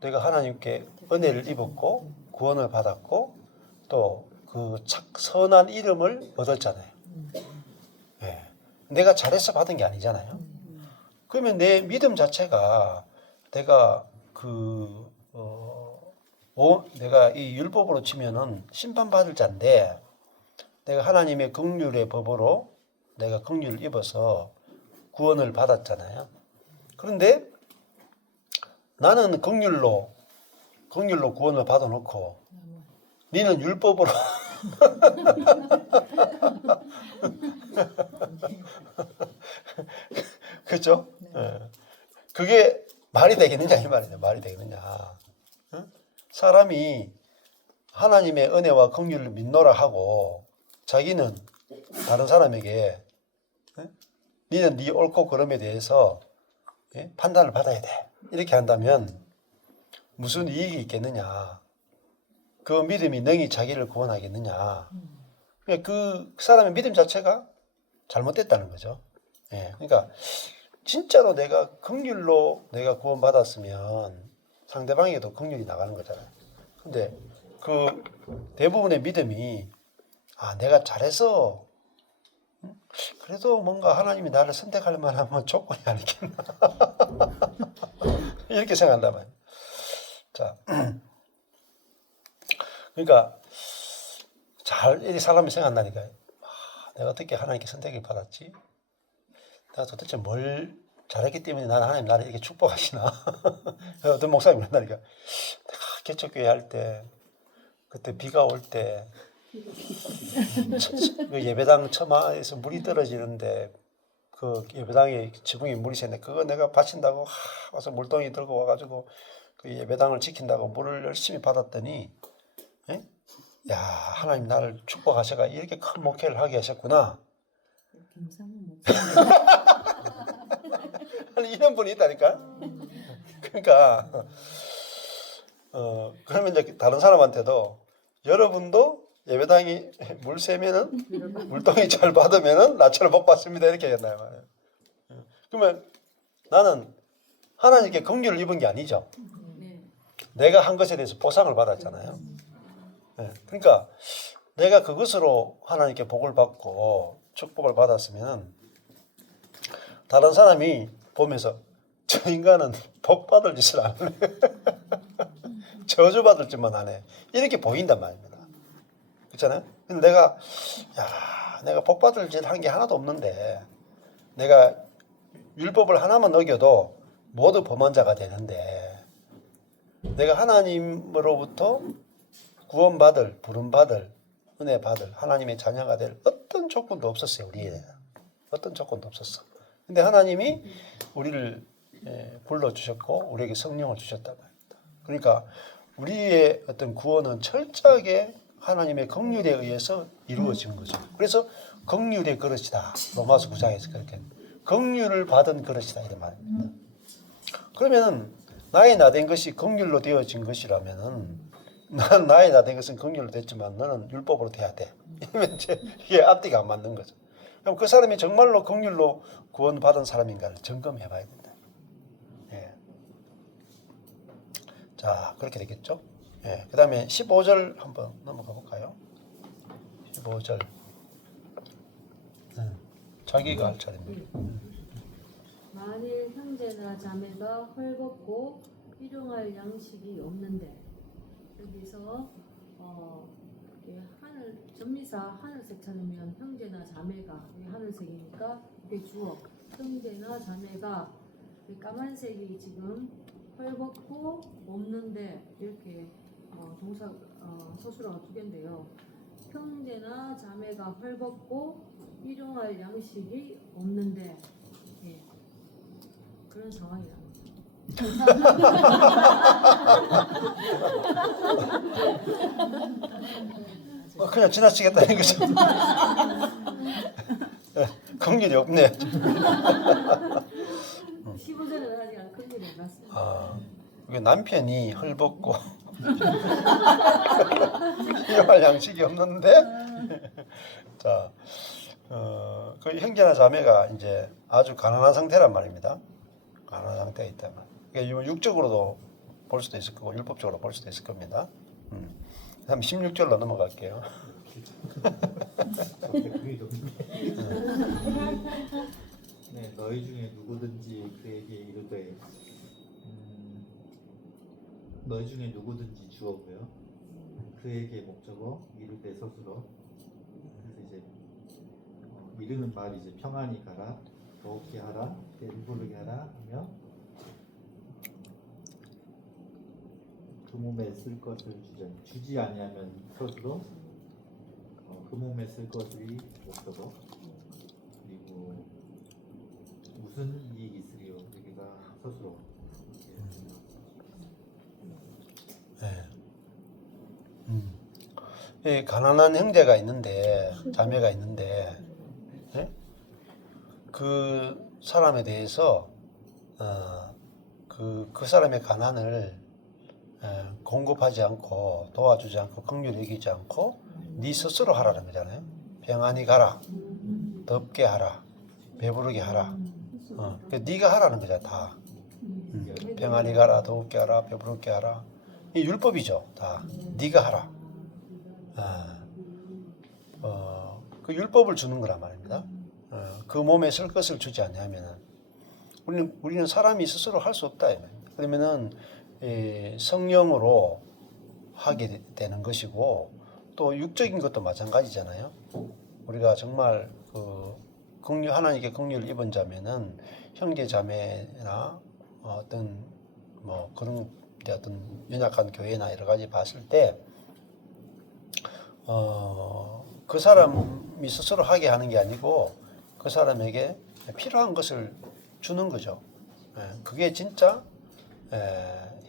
내가 하나님께 은혜를 입었고 구원을 받았고 또 그 선한 이름을 얻었잖아요. 예. 내가 잘해서 받은 게 아니잖아요. 그러면 내 믿음 자체가 내가 내가 이 율법으로 치면은 심판받을 자인데 내가 하나님의 긍휼의 법으로 내가 긍휼을 입어서 구원을 받았잖아요. 그런데 나는 긍휼로 구원을 받아놓고 니는 율법으로 그렇죠? 네. 그게 말이 되겠느냐 이 말이죠. 말이 되겠느냐. 응? 사람이 하나님의 은혜와 긍휼을 믿노라 하고 자기는 다른 사람에게 니는 네 옳고 그름에 대해서 판단을 받아야 돼. 이렇게 한다면 무슨 이익이 있겠느냐. 그 믿음이 능히 자기를 구원하겠느냐. 그 사람의 믿음 자체가 잘못됐다는 거죠. 예, 그러니까 진짜로 내가 긍휼로 내가 구원받았으면 상대방에게도 긍휼이 나가는 거잖아요. 근데 그 대부분의 믿음이 내가 잘해서 그래도 뭔가 하나님이 나를 선택할 만한 조건이 아니겠나 이렇게 생각한단 말이에요. 자, 그러니까 이 사람이 생각한다니까. 내가 어떻게 하나님께 선택을 받았지? 내가 도대체 뭘 잘했기 때문에 하나님 나를 이렇게 축복하시나? 어떤 목사님이 그런다니까. 내가 개척교회 할 때 그때 비가 올 때 그 예배당 처마에서 물이 떨어지는데 그 예배당에 지붕에 물이 새는데 그거 내가 바친다고 와서 물동이 들고 와가지고 그 예배당을 지킨다고 물을 열심히 받았더니 야 하나님 나를 축복하셔가 이렇게 큰 목회를 하게 하셨구나. 아니 이런 분이 있다니까. 그러니까 그러면 이제 다른 사람한테도 여러분도 예배당이 물 새면은 물동이 잘 받으면은 나처럼 복 받습니다 이렇게 했나요 말이에요. 그러면 나는 하나님께 긍휼을 입은 게 아니죠. 내가 한 것에 대해서 보상을 받았잖아요. 그러니까 내가 그것으로 하나님께 복을 받고 축복을 받았으면 다른 사람이 보면서 저 인간은 복 받을 짓을 안 하네. 저주 받을 짓만 하네. 이렇게 보인단 말입니다. 그렇잖아요? 근데 내가 복 받을 짓 한 게 하나도 없는데 내가 율법을 하나만 어겨도 모두 범한 자가 되는데 내가 하나님으로부터 구원받을, 부름받을, 은혜받을 하나님의 자녀가 될 어떤 조건도 없었어요. 우리에는 어떤 조건도 없었어. 근데 하나님이 우리를 불러주셨고 우리에게 성령을 주셨단 말입니다. 그러니까 우리의 어떤 구원은 철저하게 하나님의 긍휼에 의해서 이루어진 거죠. 그래서 긍휼의 그릇이다. 로마서 9장에서 그렇게 긍휼을 받은 그릇이다 이런 말입니다. 그러면 나의 나된 것이 긍휼로 되어진 것이라면은 난 나이 다 된 것은 긍휼로 됐지만 너는 율법으로 돼야 돼. 이러면 이제 이게 앞뒤가 안 맞는 거죠. 그럼 그 사람이 정말로 긍휼로 구원받은 사람인가를 점검해 봐야 된다. 예. 자, 그렇게 되겠죠? 예. 그 다음에 15절 한번 넘어가 볼까요? 15절. 자기가 할 차례입니다. 만일 형제나 자매가 헐벗고 일용할 양식이 없는데, 여기서 하늘 전미사 하늘색 찾으면 형제나 자매가, 하늘색이니까 이게 주어 형제나 자매가, 까만색이 지금 헐벗고 없는데, 이렇게 동사 서술어가 두 개인데요. 형제나 자매가 헐벗고 일용할 양식이 없는데, 예, 그런 상황이랍니다. 그냥 지나치겠다는 거죠. 긍휼이 없네. 15절은 아직 안 큰일이 안 났어요. 아, 이게 남편이 헐벗고 일용할 양식이 없는데, 자, 그 형제나 자매가 이제 아주 가난한 상태란 말입니다. 가난한 상태가 있다면, 그러니까 육적으로도 볼 수도 있을 거고 율법적으로 볼 수도 있을 겁니다. 그다음 16절로 넘어갈게요. 네, 너희 중에 누구든지 그에게 이르되 너희 중에 누구든지 주어고요. 그에게 목적어 이르되 서술어. 그래서 이제 이르는 말이 이제 평안히 가라, 더욱게 하라, 배부르게 하라 하며 그 몸에 쓸 것을 주지 아니하면 서술어. 그 몸에 쓸 것이 목적어. 그리고 무슨 이익이 있으리요? 여기가 서술어. 네. 가난한 형제가 있는데, 자매가 있는데, 네? 그 사람에 대해서 그 사람의 가난을 공급하지 않고 도와주지 않고 긍휼히 여기지 않고 네 스스로 하라는 거잖아요. 평안히 가라, 덥게 하라, 배부르게 하라. 네가 하라는 거잖아, 다. 평안히 가라, 더욱게 하라, 배부르게 하라. 이 율법이죠, 다. 네가 하라. 그 율법을 주는 거란 말입니다. 그 몸에 쓸 것을 주지 않냐면은 우리는 사람이 스스로 할 수 없다. 그러면은 성령으로 하게 되는 것이고 또 육적인 것도 마찬가지잖아요. 우리가 정말 하나님께 긍휼을 입은 자면은 형제 자매나 어떤 뭐 그런 어떤 연약한 교회나 여러 가지 봤을 때 그 사람이 스스로 하게 하는 게 아니고 그 사람에게 필요한 것을 주는 거죠. 그게 진짜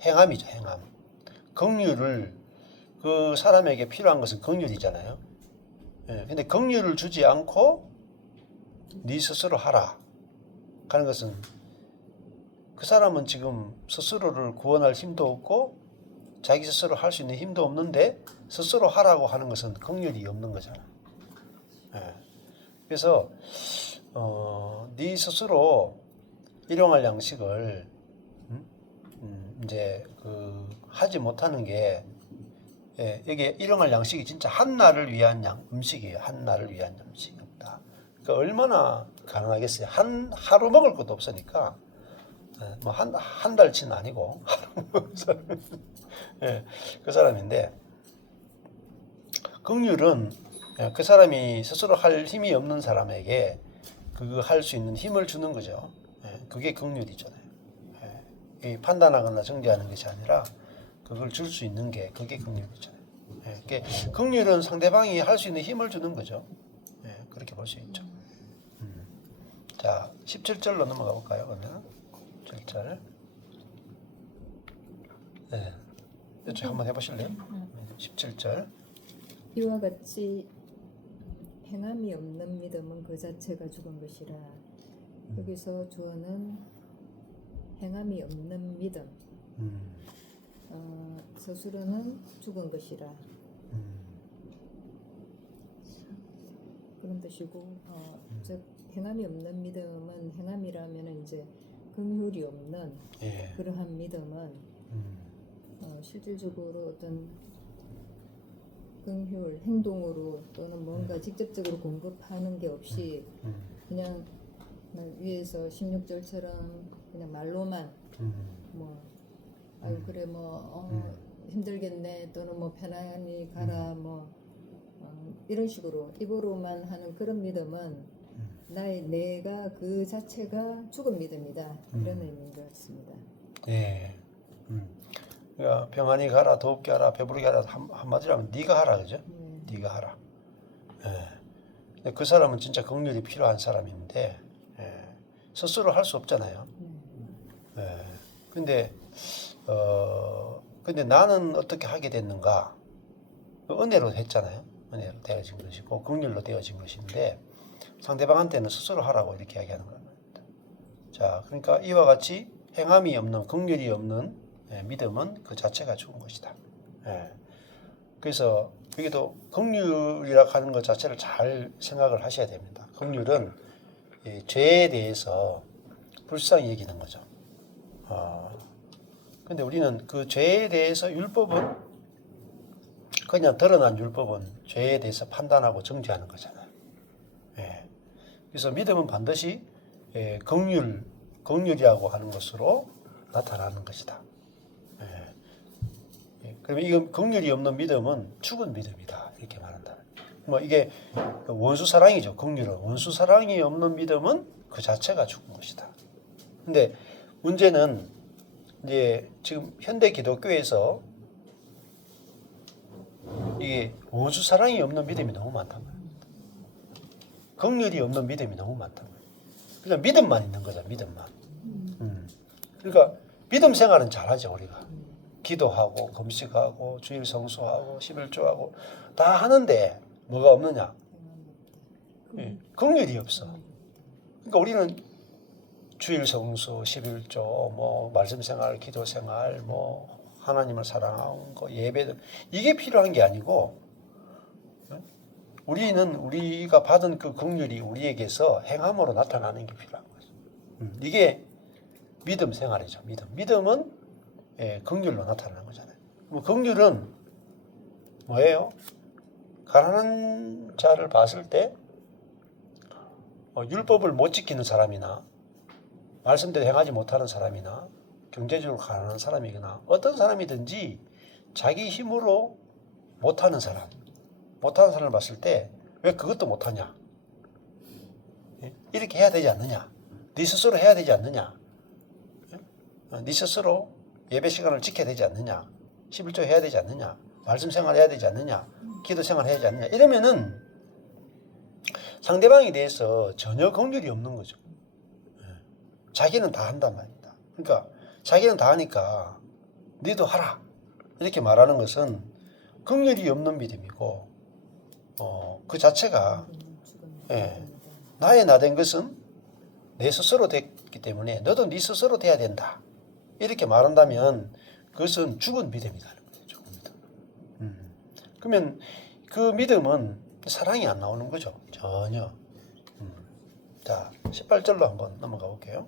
행함이죠, 행함. 긍휼을 그 사람에게 필요한 것은 긍휼이잖아요. 근데 긍휼을 주지 않고 네 스스로 하라 하는 것은 그 사람은 지금 스스로를 구원할 힘도 없고 자기 스스로 할 수 있는 힘도 없는데 스스로 하라고 하는 것은 긍휼이 없는 거잖아. 그래서 네 스스로 일용할 양식을 이제 하지 못하는 게 이게 일용할 양식이 진짜 한 날을 위한 음식이에요. 한 날을 위한 음식이다. 그러니까 얼마나 가능하겠어요. 하루 먹을 것도 없으니까 뭐 한 달치는 아니고 하루 먹을 사람 그 사람인데 긍휼은 그 사람이 스스로 할 힘이 없는 사람에게 그거 할 수 있는 힘을 주는 거죠. 그게 긍휼이잖아요. 판단하거나 정죄하는 것이 아니라 그걸 줄 수 있는 게 그게 긍휼이잖아요. 긍휼은 상대방이 할 수 있는 힘을 주는 거죠. 그렇게 볼 수 있죠. 자, 17절로 넘어가 볼까요? 그러면 17절. 네, 이쪽 한번 해보실래요? 17절. 이와 같이 행함이 없는 믿음은 그 자체가 죽은 것이라. 여기서 주어는 행함이 없는 믿음. 스스로는 죽은 것이라 그런 뜻이고 즉 행함이 없는 믿음은 행함이라면 이제 긍휼이 없는 예. 그러한 믿음은 실질적으로 어떤 긍휼 행동으로 또는 뭔가 직접적으로 공급하는 게 없이 그냥 위에서 16절처럼 그냥 말로만 뭐 아유 그래 뭐 힘들겠네 또는 뭐 편안히 가라 뭐 이런 식으로 입으로만 하는 그런 믿음은 내가 그 자체가 죽은 믿음이다 이런 의미인 것 같습니다. 예. 그러니까 평안히 가라, 덥게 하라, 배부르게 하라 한마디로 하면 네가 하라 그죠? 네가 하라. 예. 근데 그 사람은 진짜 긍휼이 필요한 사람인데 예. 스스로 할 수 없잖아요. 예. 근데 나는 어떻게 하게 됐는가? 은혜로 했잖아요. 은혜로 되어진 것이고 긍휼로 되어진 것인데 상대방한테는 스스로 하라고 이렇게 이야기하는 겁니다. 자, 그러니까 이와 같이 행함이 없는 긍휼이 없는 믿음은 그 자체가 죽은 것이다. 예. 그래서 여기도 긍휼이라 하는 것 자체를 잘 생각을 하셔야 됩니다. 긍휼은 이 죄에 대해서 불쌍히 여기는 거죠. 근데 우리는 그 죄에 대해서 율법은 그냥 드러난 율법은 죄에 대해서 판단하고 정죄하는 거잖아요. 예. 그래서 믿음은 반드시 긍휼이라고 하는 것으로 나타나는 것이다. 예. 그러면 이건 긍휼이 없는 믿음은 죽은 믿음이다 이렇게 말한다. 뭐 이게 원수 사랑이죠. 긍휼은 원수 사랑이 없는 믿음은 그 자체가 죽은 것이다. 근데 문제는 이제 지금 현대 기독교에서 이게 원수 사랑이 없는 믿음이 너무 많단 말이에요. 긍휼이 없는 믿음이 너무 많단 말이에요. 그냥 믿음만 있는 거죠. 믿음만. 그러니까 믿음 생활은 잘하죠 우리가. 기도하고 금식하고 주일 성수하고 11조하고 다 하는데 뭐가 없느냐? 예, 긍휼이 없어. 그러니까 우리는 주일 성수, 11조, 뭐 말씀 생활, 기도 생활, 뭐 하나님을 사랑하는 거, 예배 이게 필요한 게 아니고 우리는 우리가 받은 그 긍휼이 우리에게서 행함으로 나타나는 게 필요한 거죠. 이게 믿음 생활이죠. 믿음은 긍휼로 나타나는 거잖아요. 긍휼은 뭐예요? 가난한 자를 봤을 때 율법을 못 지키는 사람이나 말씀대로 행하지 못하는 사람이나 경제적으로 가난한 사람이거나 어떤 사람이든지 자기 힘으로 못하는 사람을 봤을 때 왜 그것도 못하냐? 이렇게 해야 되지 않느냐? 네 스스로 해야 되지 않느냐? 네 스스로 예배 시간을 지켜야 되지 않느냐? 11조 해야 되지 않느냐? 말씀 생활 해야 되지 않느냐? 기도 생활 해야 되지 않느냐? 이러면은 상대방에 대해서 전혀 긍휼이 없는 거죠. 자기는 다 한단 말입니다. 그러니까 자기는 다 하니까 너도 하라 이렇게 말하는 것은 긍휼이 없는 믿음이고 그 자체가 나의 나된 것은 내 스스로 됐기 때문에 너도 네 스스로 돼야 된다 이렇게 말한다면 그것은 죽은 믿음이라는 거죠. 죽은 믿음. 그러면 그 믿음은 사랑이 안 나오는 거죠. 전혀. 자, 18절로 한번 넘어가 볼게요.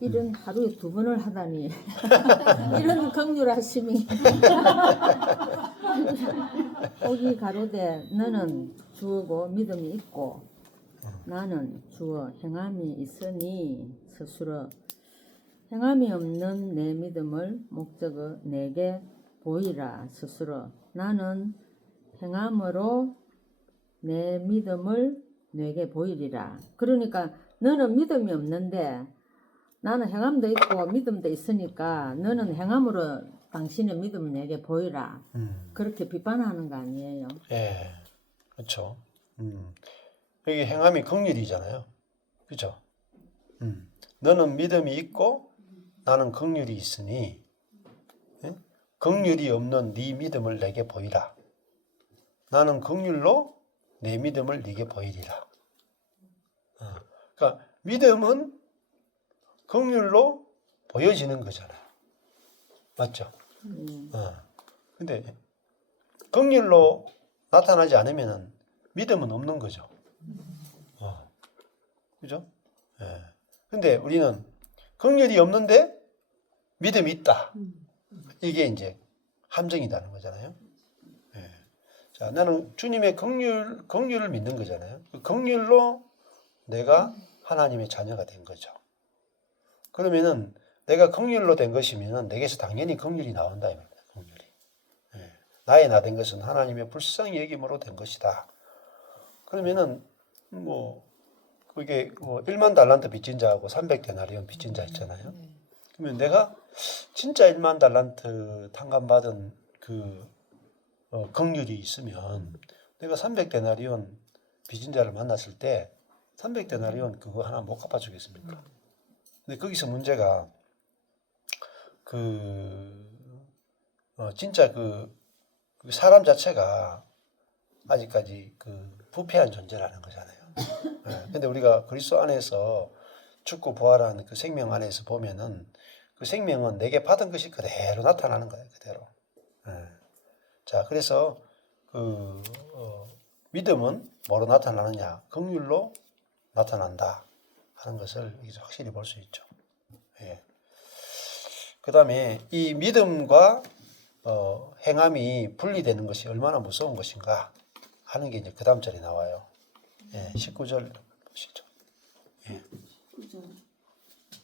일은 하루에 2번을 하다니 이런 긍휼하심이 거기 가로되 너는 주어고 믿음이 있고 나는 주어 행함이 있으니 스스로 행함이 없는 내 믿음을 목적어 내게 보이라. 스스로 나는 행함으로 내 믿음을 내게 보이리라. 그러니까 너는 믿음이 없는데 나는 행함도 있고 믿음도 있으니까 너는 행함으로 당신의 믿음을 내게 보이라. 그렇게 비판하는 거 아니에요? 예, 그렇죠. 여기 행함이 긍휼이잖아요. 그렇죠? 너는 믿음이 있고 나는 긍휼이 있으니 긍휼이 없는 네 믿음을 내게 보이라. 나는 긍휼로 내 믿음을 네게 보이리라. 그러니까 믿음은 긍휼로 보여지는 거잖아요. 맞죠? 근데 긍휼로 나타나지 않으면은 믿음은 없는 거죠. 그죠? 예. 근데 우리는 긍휼이 없는데 믿음이 있다. 이게 이제 함정이라는 거잖아요. 예. 자, 나는 주님의 긍휼을 믿는 거잖아요. 그 긍휼로 내가 하나님의 자녀가 된 거죠. 그러면은 내가 긍휼로 된 것이면은 내게서 당연히 긍휼이 나온다 이 말입니다. 긍휼이. 예. 나의 나 된 것은 하나님의 불쌍히 여김으로 된 것이다. 그러면은 뭐 그게 뭐 1만 달란트 빚진 자하고 300데나리온 빚진 자 있잖아요. 그러면 내가 진짜 1만 달란트 탕감받은 그 긍휼이 있으면 내가 300데나리온 빚진 자를 만났을 때 300데나리온 그거 하나 못 갚아주겠습니까? 근데 거기서 문제가 진짜 그 사람 자체가 아직까지 그 부패한 존재라는 거잖아요. 예. 근데 우리가 그리스도 안에서 죽고 부활한 그 생명 안에서 보면은 그 생명은 내게 받은 것이 그대로 나타나는 거예요. 그대로. 예. 자, 그래서 믿음은 뭐로 나타나느냐? 긍휼로 나타난다 하는 것을 여기서 확실히 볼 수 있죠. 예. 그 다음에 이 믿음과 행함이 분리되는 것이 얼마나 무서운 것인가 하는 게 이제 그 다음 절에 나와요. 예, 19절 보시죠. 예. 19절.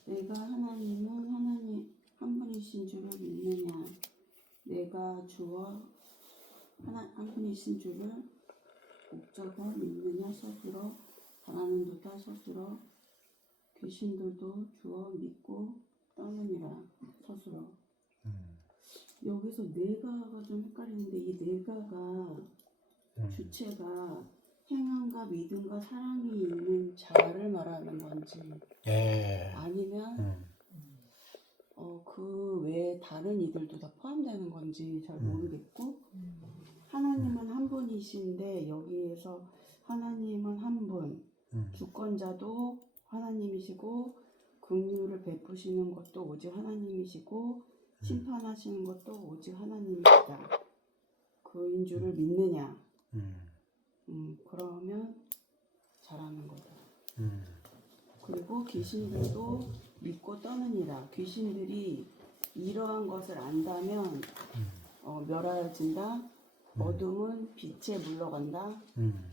내가 하나님은 하나님 한 분이신 줄을 믿느냐? 내가 주어 한 분이신 줄을 목적어 믿느냐? 서술어 바라는도다 서술어 귀신들도 주어 믿고 떠느니라 서술어. 여기서 내가가 좀 헷갈리는데 이 내가가 주체가 행함과 믿음과 사랑이 있는 자를 말하는 건지 예. 아니면 그 외에 다른 이들도 다 포함되는 건지 잘 모르겠고 하나님은 한 분이신데 여기에서 하나님은 한 분, 주권자도 하나님이시고 긍휼을 베푸시는 것도 오직 하나님이시고 심판하시는 것도 오직 하나님이시다. 그인 줄을 믿느냐? 그러면 잘하는 거다. 그리고 귀신들도 믿고 떠느니라. 귀신들이 이러한 것을 안다면 멸하여진다. 어둠은 빛에 물러간다.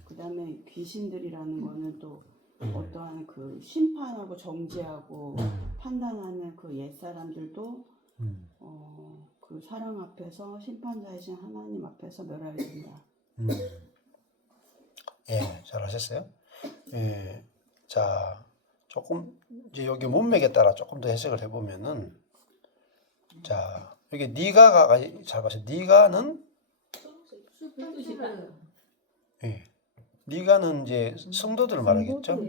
그 다음에 귀신들이라는 거는 또 어떠한 그 심판하고 정죄하고 판단하는 그 옛사람들도 그 사랑 앞에서 심판자이신 하나님 앞에서 멸하여진다. 예, 잘하셨어요. 예, 자, 조금 이제 여기 문맥에 따라 조금 더 해석을 해보면은, 자, 여기 니가가 잘 봐서 니가는 예, 니가는 이제 성도들을 말하겠죠.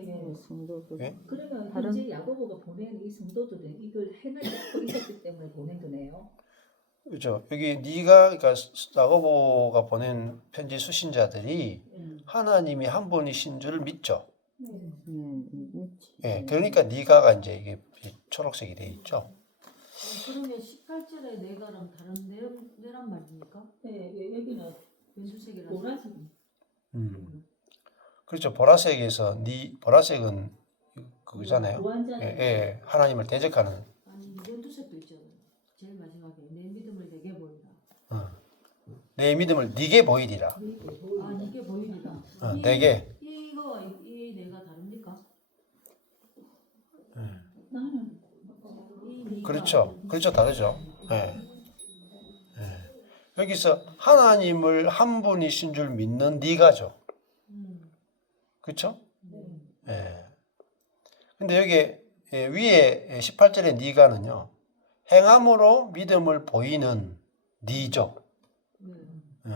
예? 그러면 다른- 현재 야고보가 보낸 이 성도들은 이걸 행을 갖고 있었기 때문에 보낸 거네요. 그렇죠. 여기 니가 그러니까 야고보가 보낸 편지 수신자들이 하나님이 한 분이신 줄 믿죠. 예, 그러니까 니가가 이제 이게 초록색이 돼 있죠. 그러면 18절에 내가랑 다른 내란 말입니까? 네, 여기는 왼수색이라서. 보라색. 그렇죠. 보라색에서 보라색은 그거잖아요. 구원자는 예, 예, 하나님을 대적하는. 아니 왼수색도 있잖아요. 제일 마지막에 내 믿음을 내게 보이라. 내 믿음을 네게 보이리라. 아 이게 보이리라. 내게. 이거와 이 내가 다릅니까? 나는 이 네가 그렇죠. 그렇죠. 다르죠. 예. 예. 여기서 하나님을 한 분이신 줄 믿는 네가죠. 그렇죠? 예. 근데 여기 위에 18절의 네가는요. 행함으로 믿음을 보이는 네죠. 예.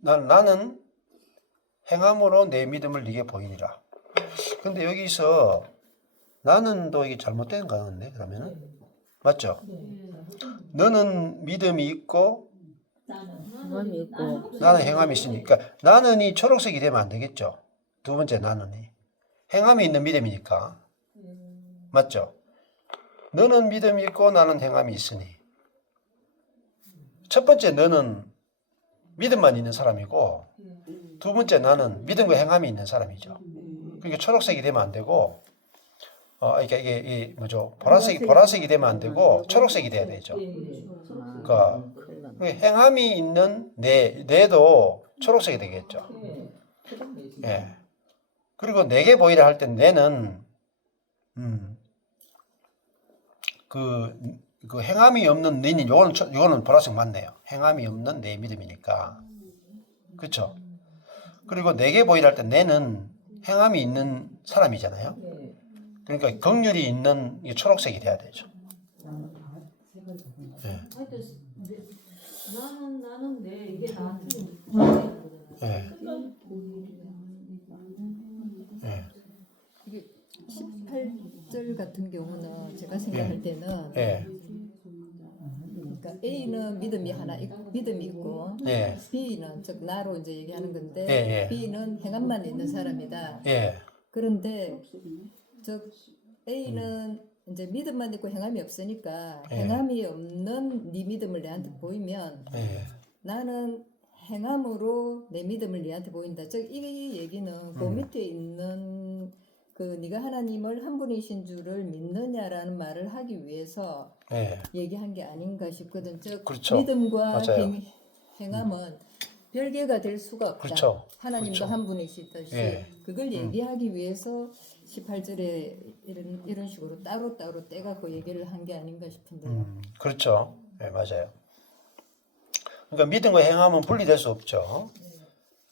나는 행함으로 내 믿음을 네게 보이리라. 근데 여기서 나는도 이게 잘못된 거 같은데 그러면은 맞죠? 너는 믿음이 있고 행함이 있고 나는 행함이 있으니까 나는이 초록색이 되면 안 되겠죠. 두 번째 나는이 행함이 있는 믿음이니까 맞죠? 너는 믿음이 있고 나는 행함이 있으니 첫 번째 너는 믿음만 있는 사람이고 두 번째 나는 믿음과 행함이 있는 사람이죠. 그러니까 초록색이 되면 안 되고 이게 뭐죠? 보라색이 되면 안 되고 초록색이 돼야 되죠. 그러니까 행함이 있는 내도 초록색이 되겠죠. 예. 그리고 내게 보이라 할 때 내는 그 행함이 없는 너는 요거는 보라색 맞네요. 행함이 없는 내 믿음이니까. 그렇죠? 그리고 내게 보이라 할 때 내는 행함이 있는 사람이잖아요. 그러니까 긍휼이 있는 이 초록색이 돼야 되죠. 예. 나는 내 이게 나한테 예. 예. 이게 18절 같은 경우는 제가 생각할 때는 예. 그러니까 A는 믿음이 있고 예. B는 즉 나로 이제 얘기하는 건데 예, 예. B는 행함만 있는 사람이다. 예. 그런데 즉 A는 이제 믿음만 있고 행함이 없으니까 예. 행함이 없는 네 믿음을 내한테 보이면 예. 나는 행함으로 내 믿음을 네한테 보인다. 즉 이 얘기는 그 밑에 있는 그 네가 하나님을 한 분이신 줄을 믿느냐라는 말을 하기 위해서 예. 얘기한 게 아닌가 싶거든. 즉 그렇죠. 믿음과 맞아요. 행함은 별개가 될 수가 없다. 그렇죠. 하나님도 그렇죠. 한 분이시듯이 예. 그걸 얘기하기 위해서 18절에 이런 식으로 따로 떼갖고 얘기를 한 게 아닌가 싶은데요. 그렇죠. 예, 맞아요. 그러니까 믿음과 행함은 분리될 수 없죠.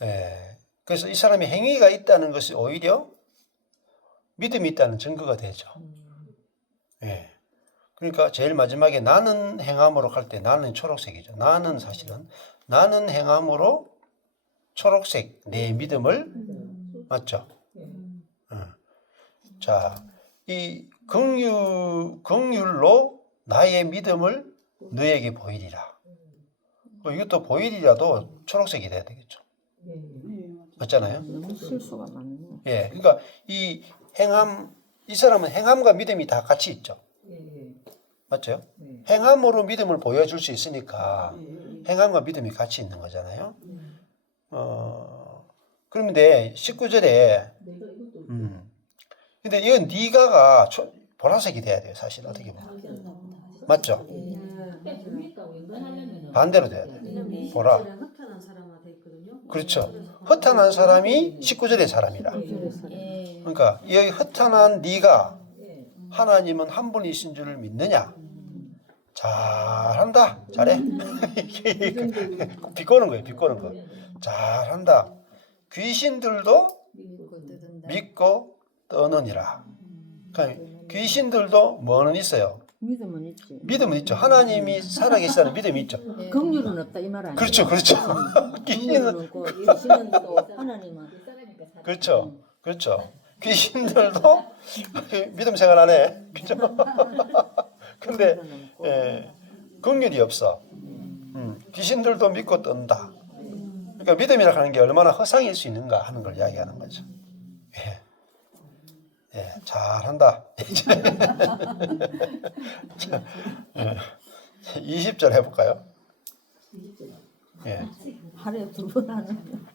예. 그래서 이 사람이 행위가 있다는 것이 오히려 믿음이 있다는 증거가 되죠. 예. 그러니까 제일 마지막에 나는 행함으로 갈 때 나는 초록색이죠. 나는 사실은 나는 행함으로 초록색 내 믿음을 맞죠. 자, 이 긍휼로 나의 믿음을 너에게 보이리라. 이것도 보이리라도 초록색이 돼야 되겠죠. 맞잖아요. 너무 실수가 많네. 예, 그러니까 이 사람은 행함과 믿음이 다 같이 있죠. 맞죠? 행함으로 믿음을 보여줄 수 있으니까 행함과 믿음이 같이 있는 거잖아요. 그런데 19절에 근데 이건 네가가 보라색이 돼야 돼요. 사실 어떻게 보면 맞죠? 반대로 돼야 돼요. 보라. 허탄한 사람한테 있거든요. 그렇죠. 허탄한 사람이 19절의 사람이라. 그러니까 이 허탄한 네가 하나님은 한 분이신 줄을 믿느냐? 잘한다. 잘해. 비꼬는 거예요. 비꼬는 거. 잘한다. 귀신들도 믿고 떠느니라. 그러니까 귀신들도 뭐는 있어요? 믿음은 있지. 믿음은 있죠. 하나님이 살아계시다는 믿음이 있죠. 긍휼은 없다 이 말 아니에요. 그렇죠. 그렇죠. 긍휼은 없고 귀신은 또 하나님은 그렇죠. 그렇죠. 귀신들도 믿음 생활 안 해. 그죠? 근데 긍휼이 없어. 귀신들도 믿고 뜬다. 그러니까 믿음이라 하는 게 얼마나 허상일 수 있는가 하는 걸 이야기하는 거죠. 예, 잘한다. 20절 해볼까요? 예. 하루에 2번 하는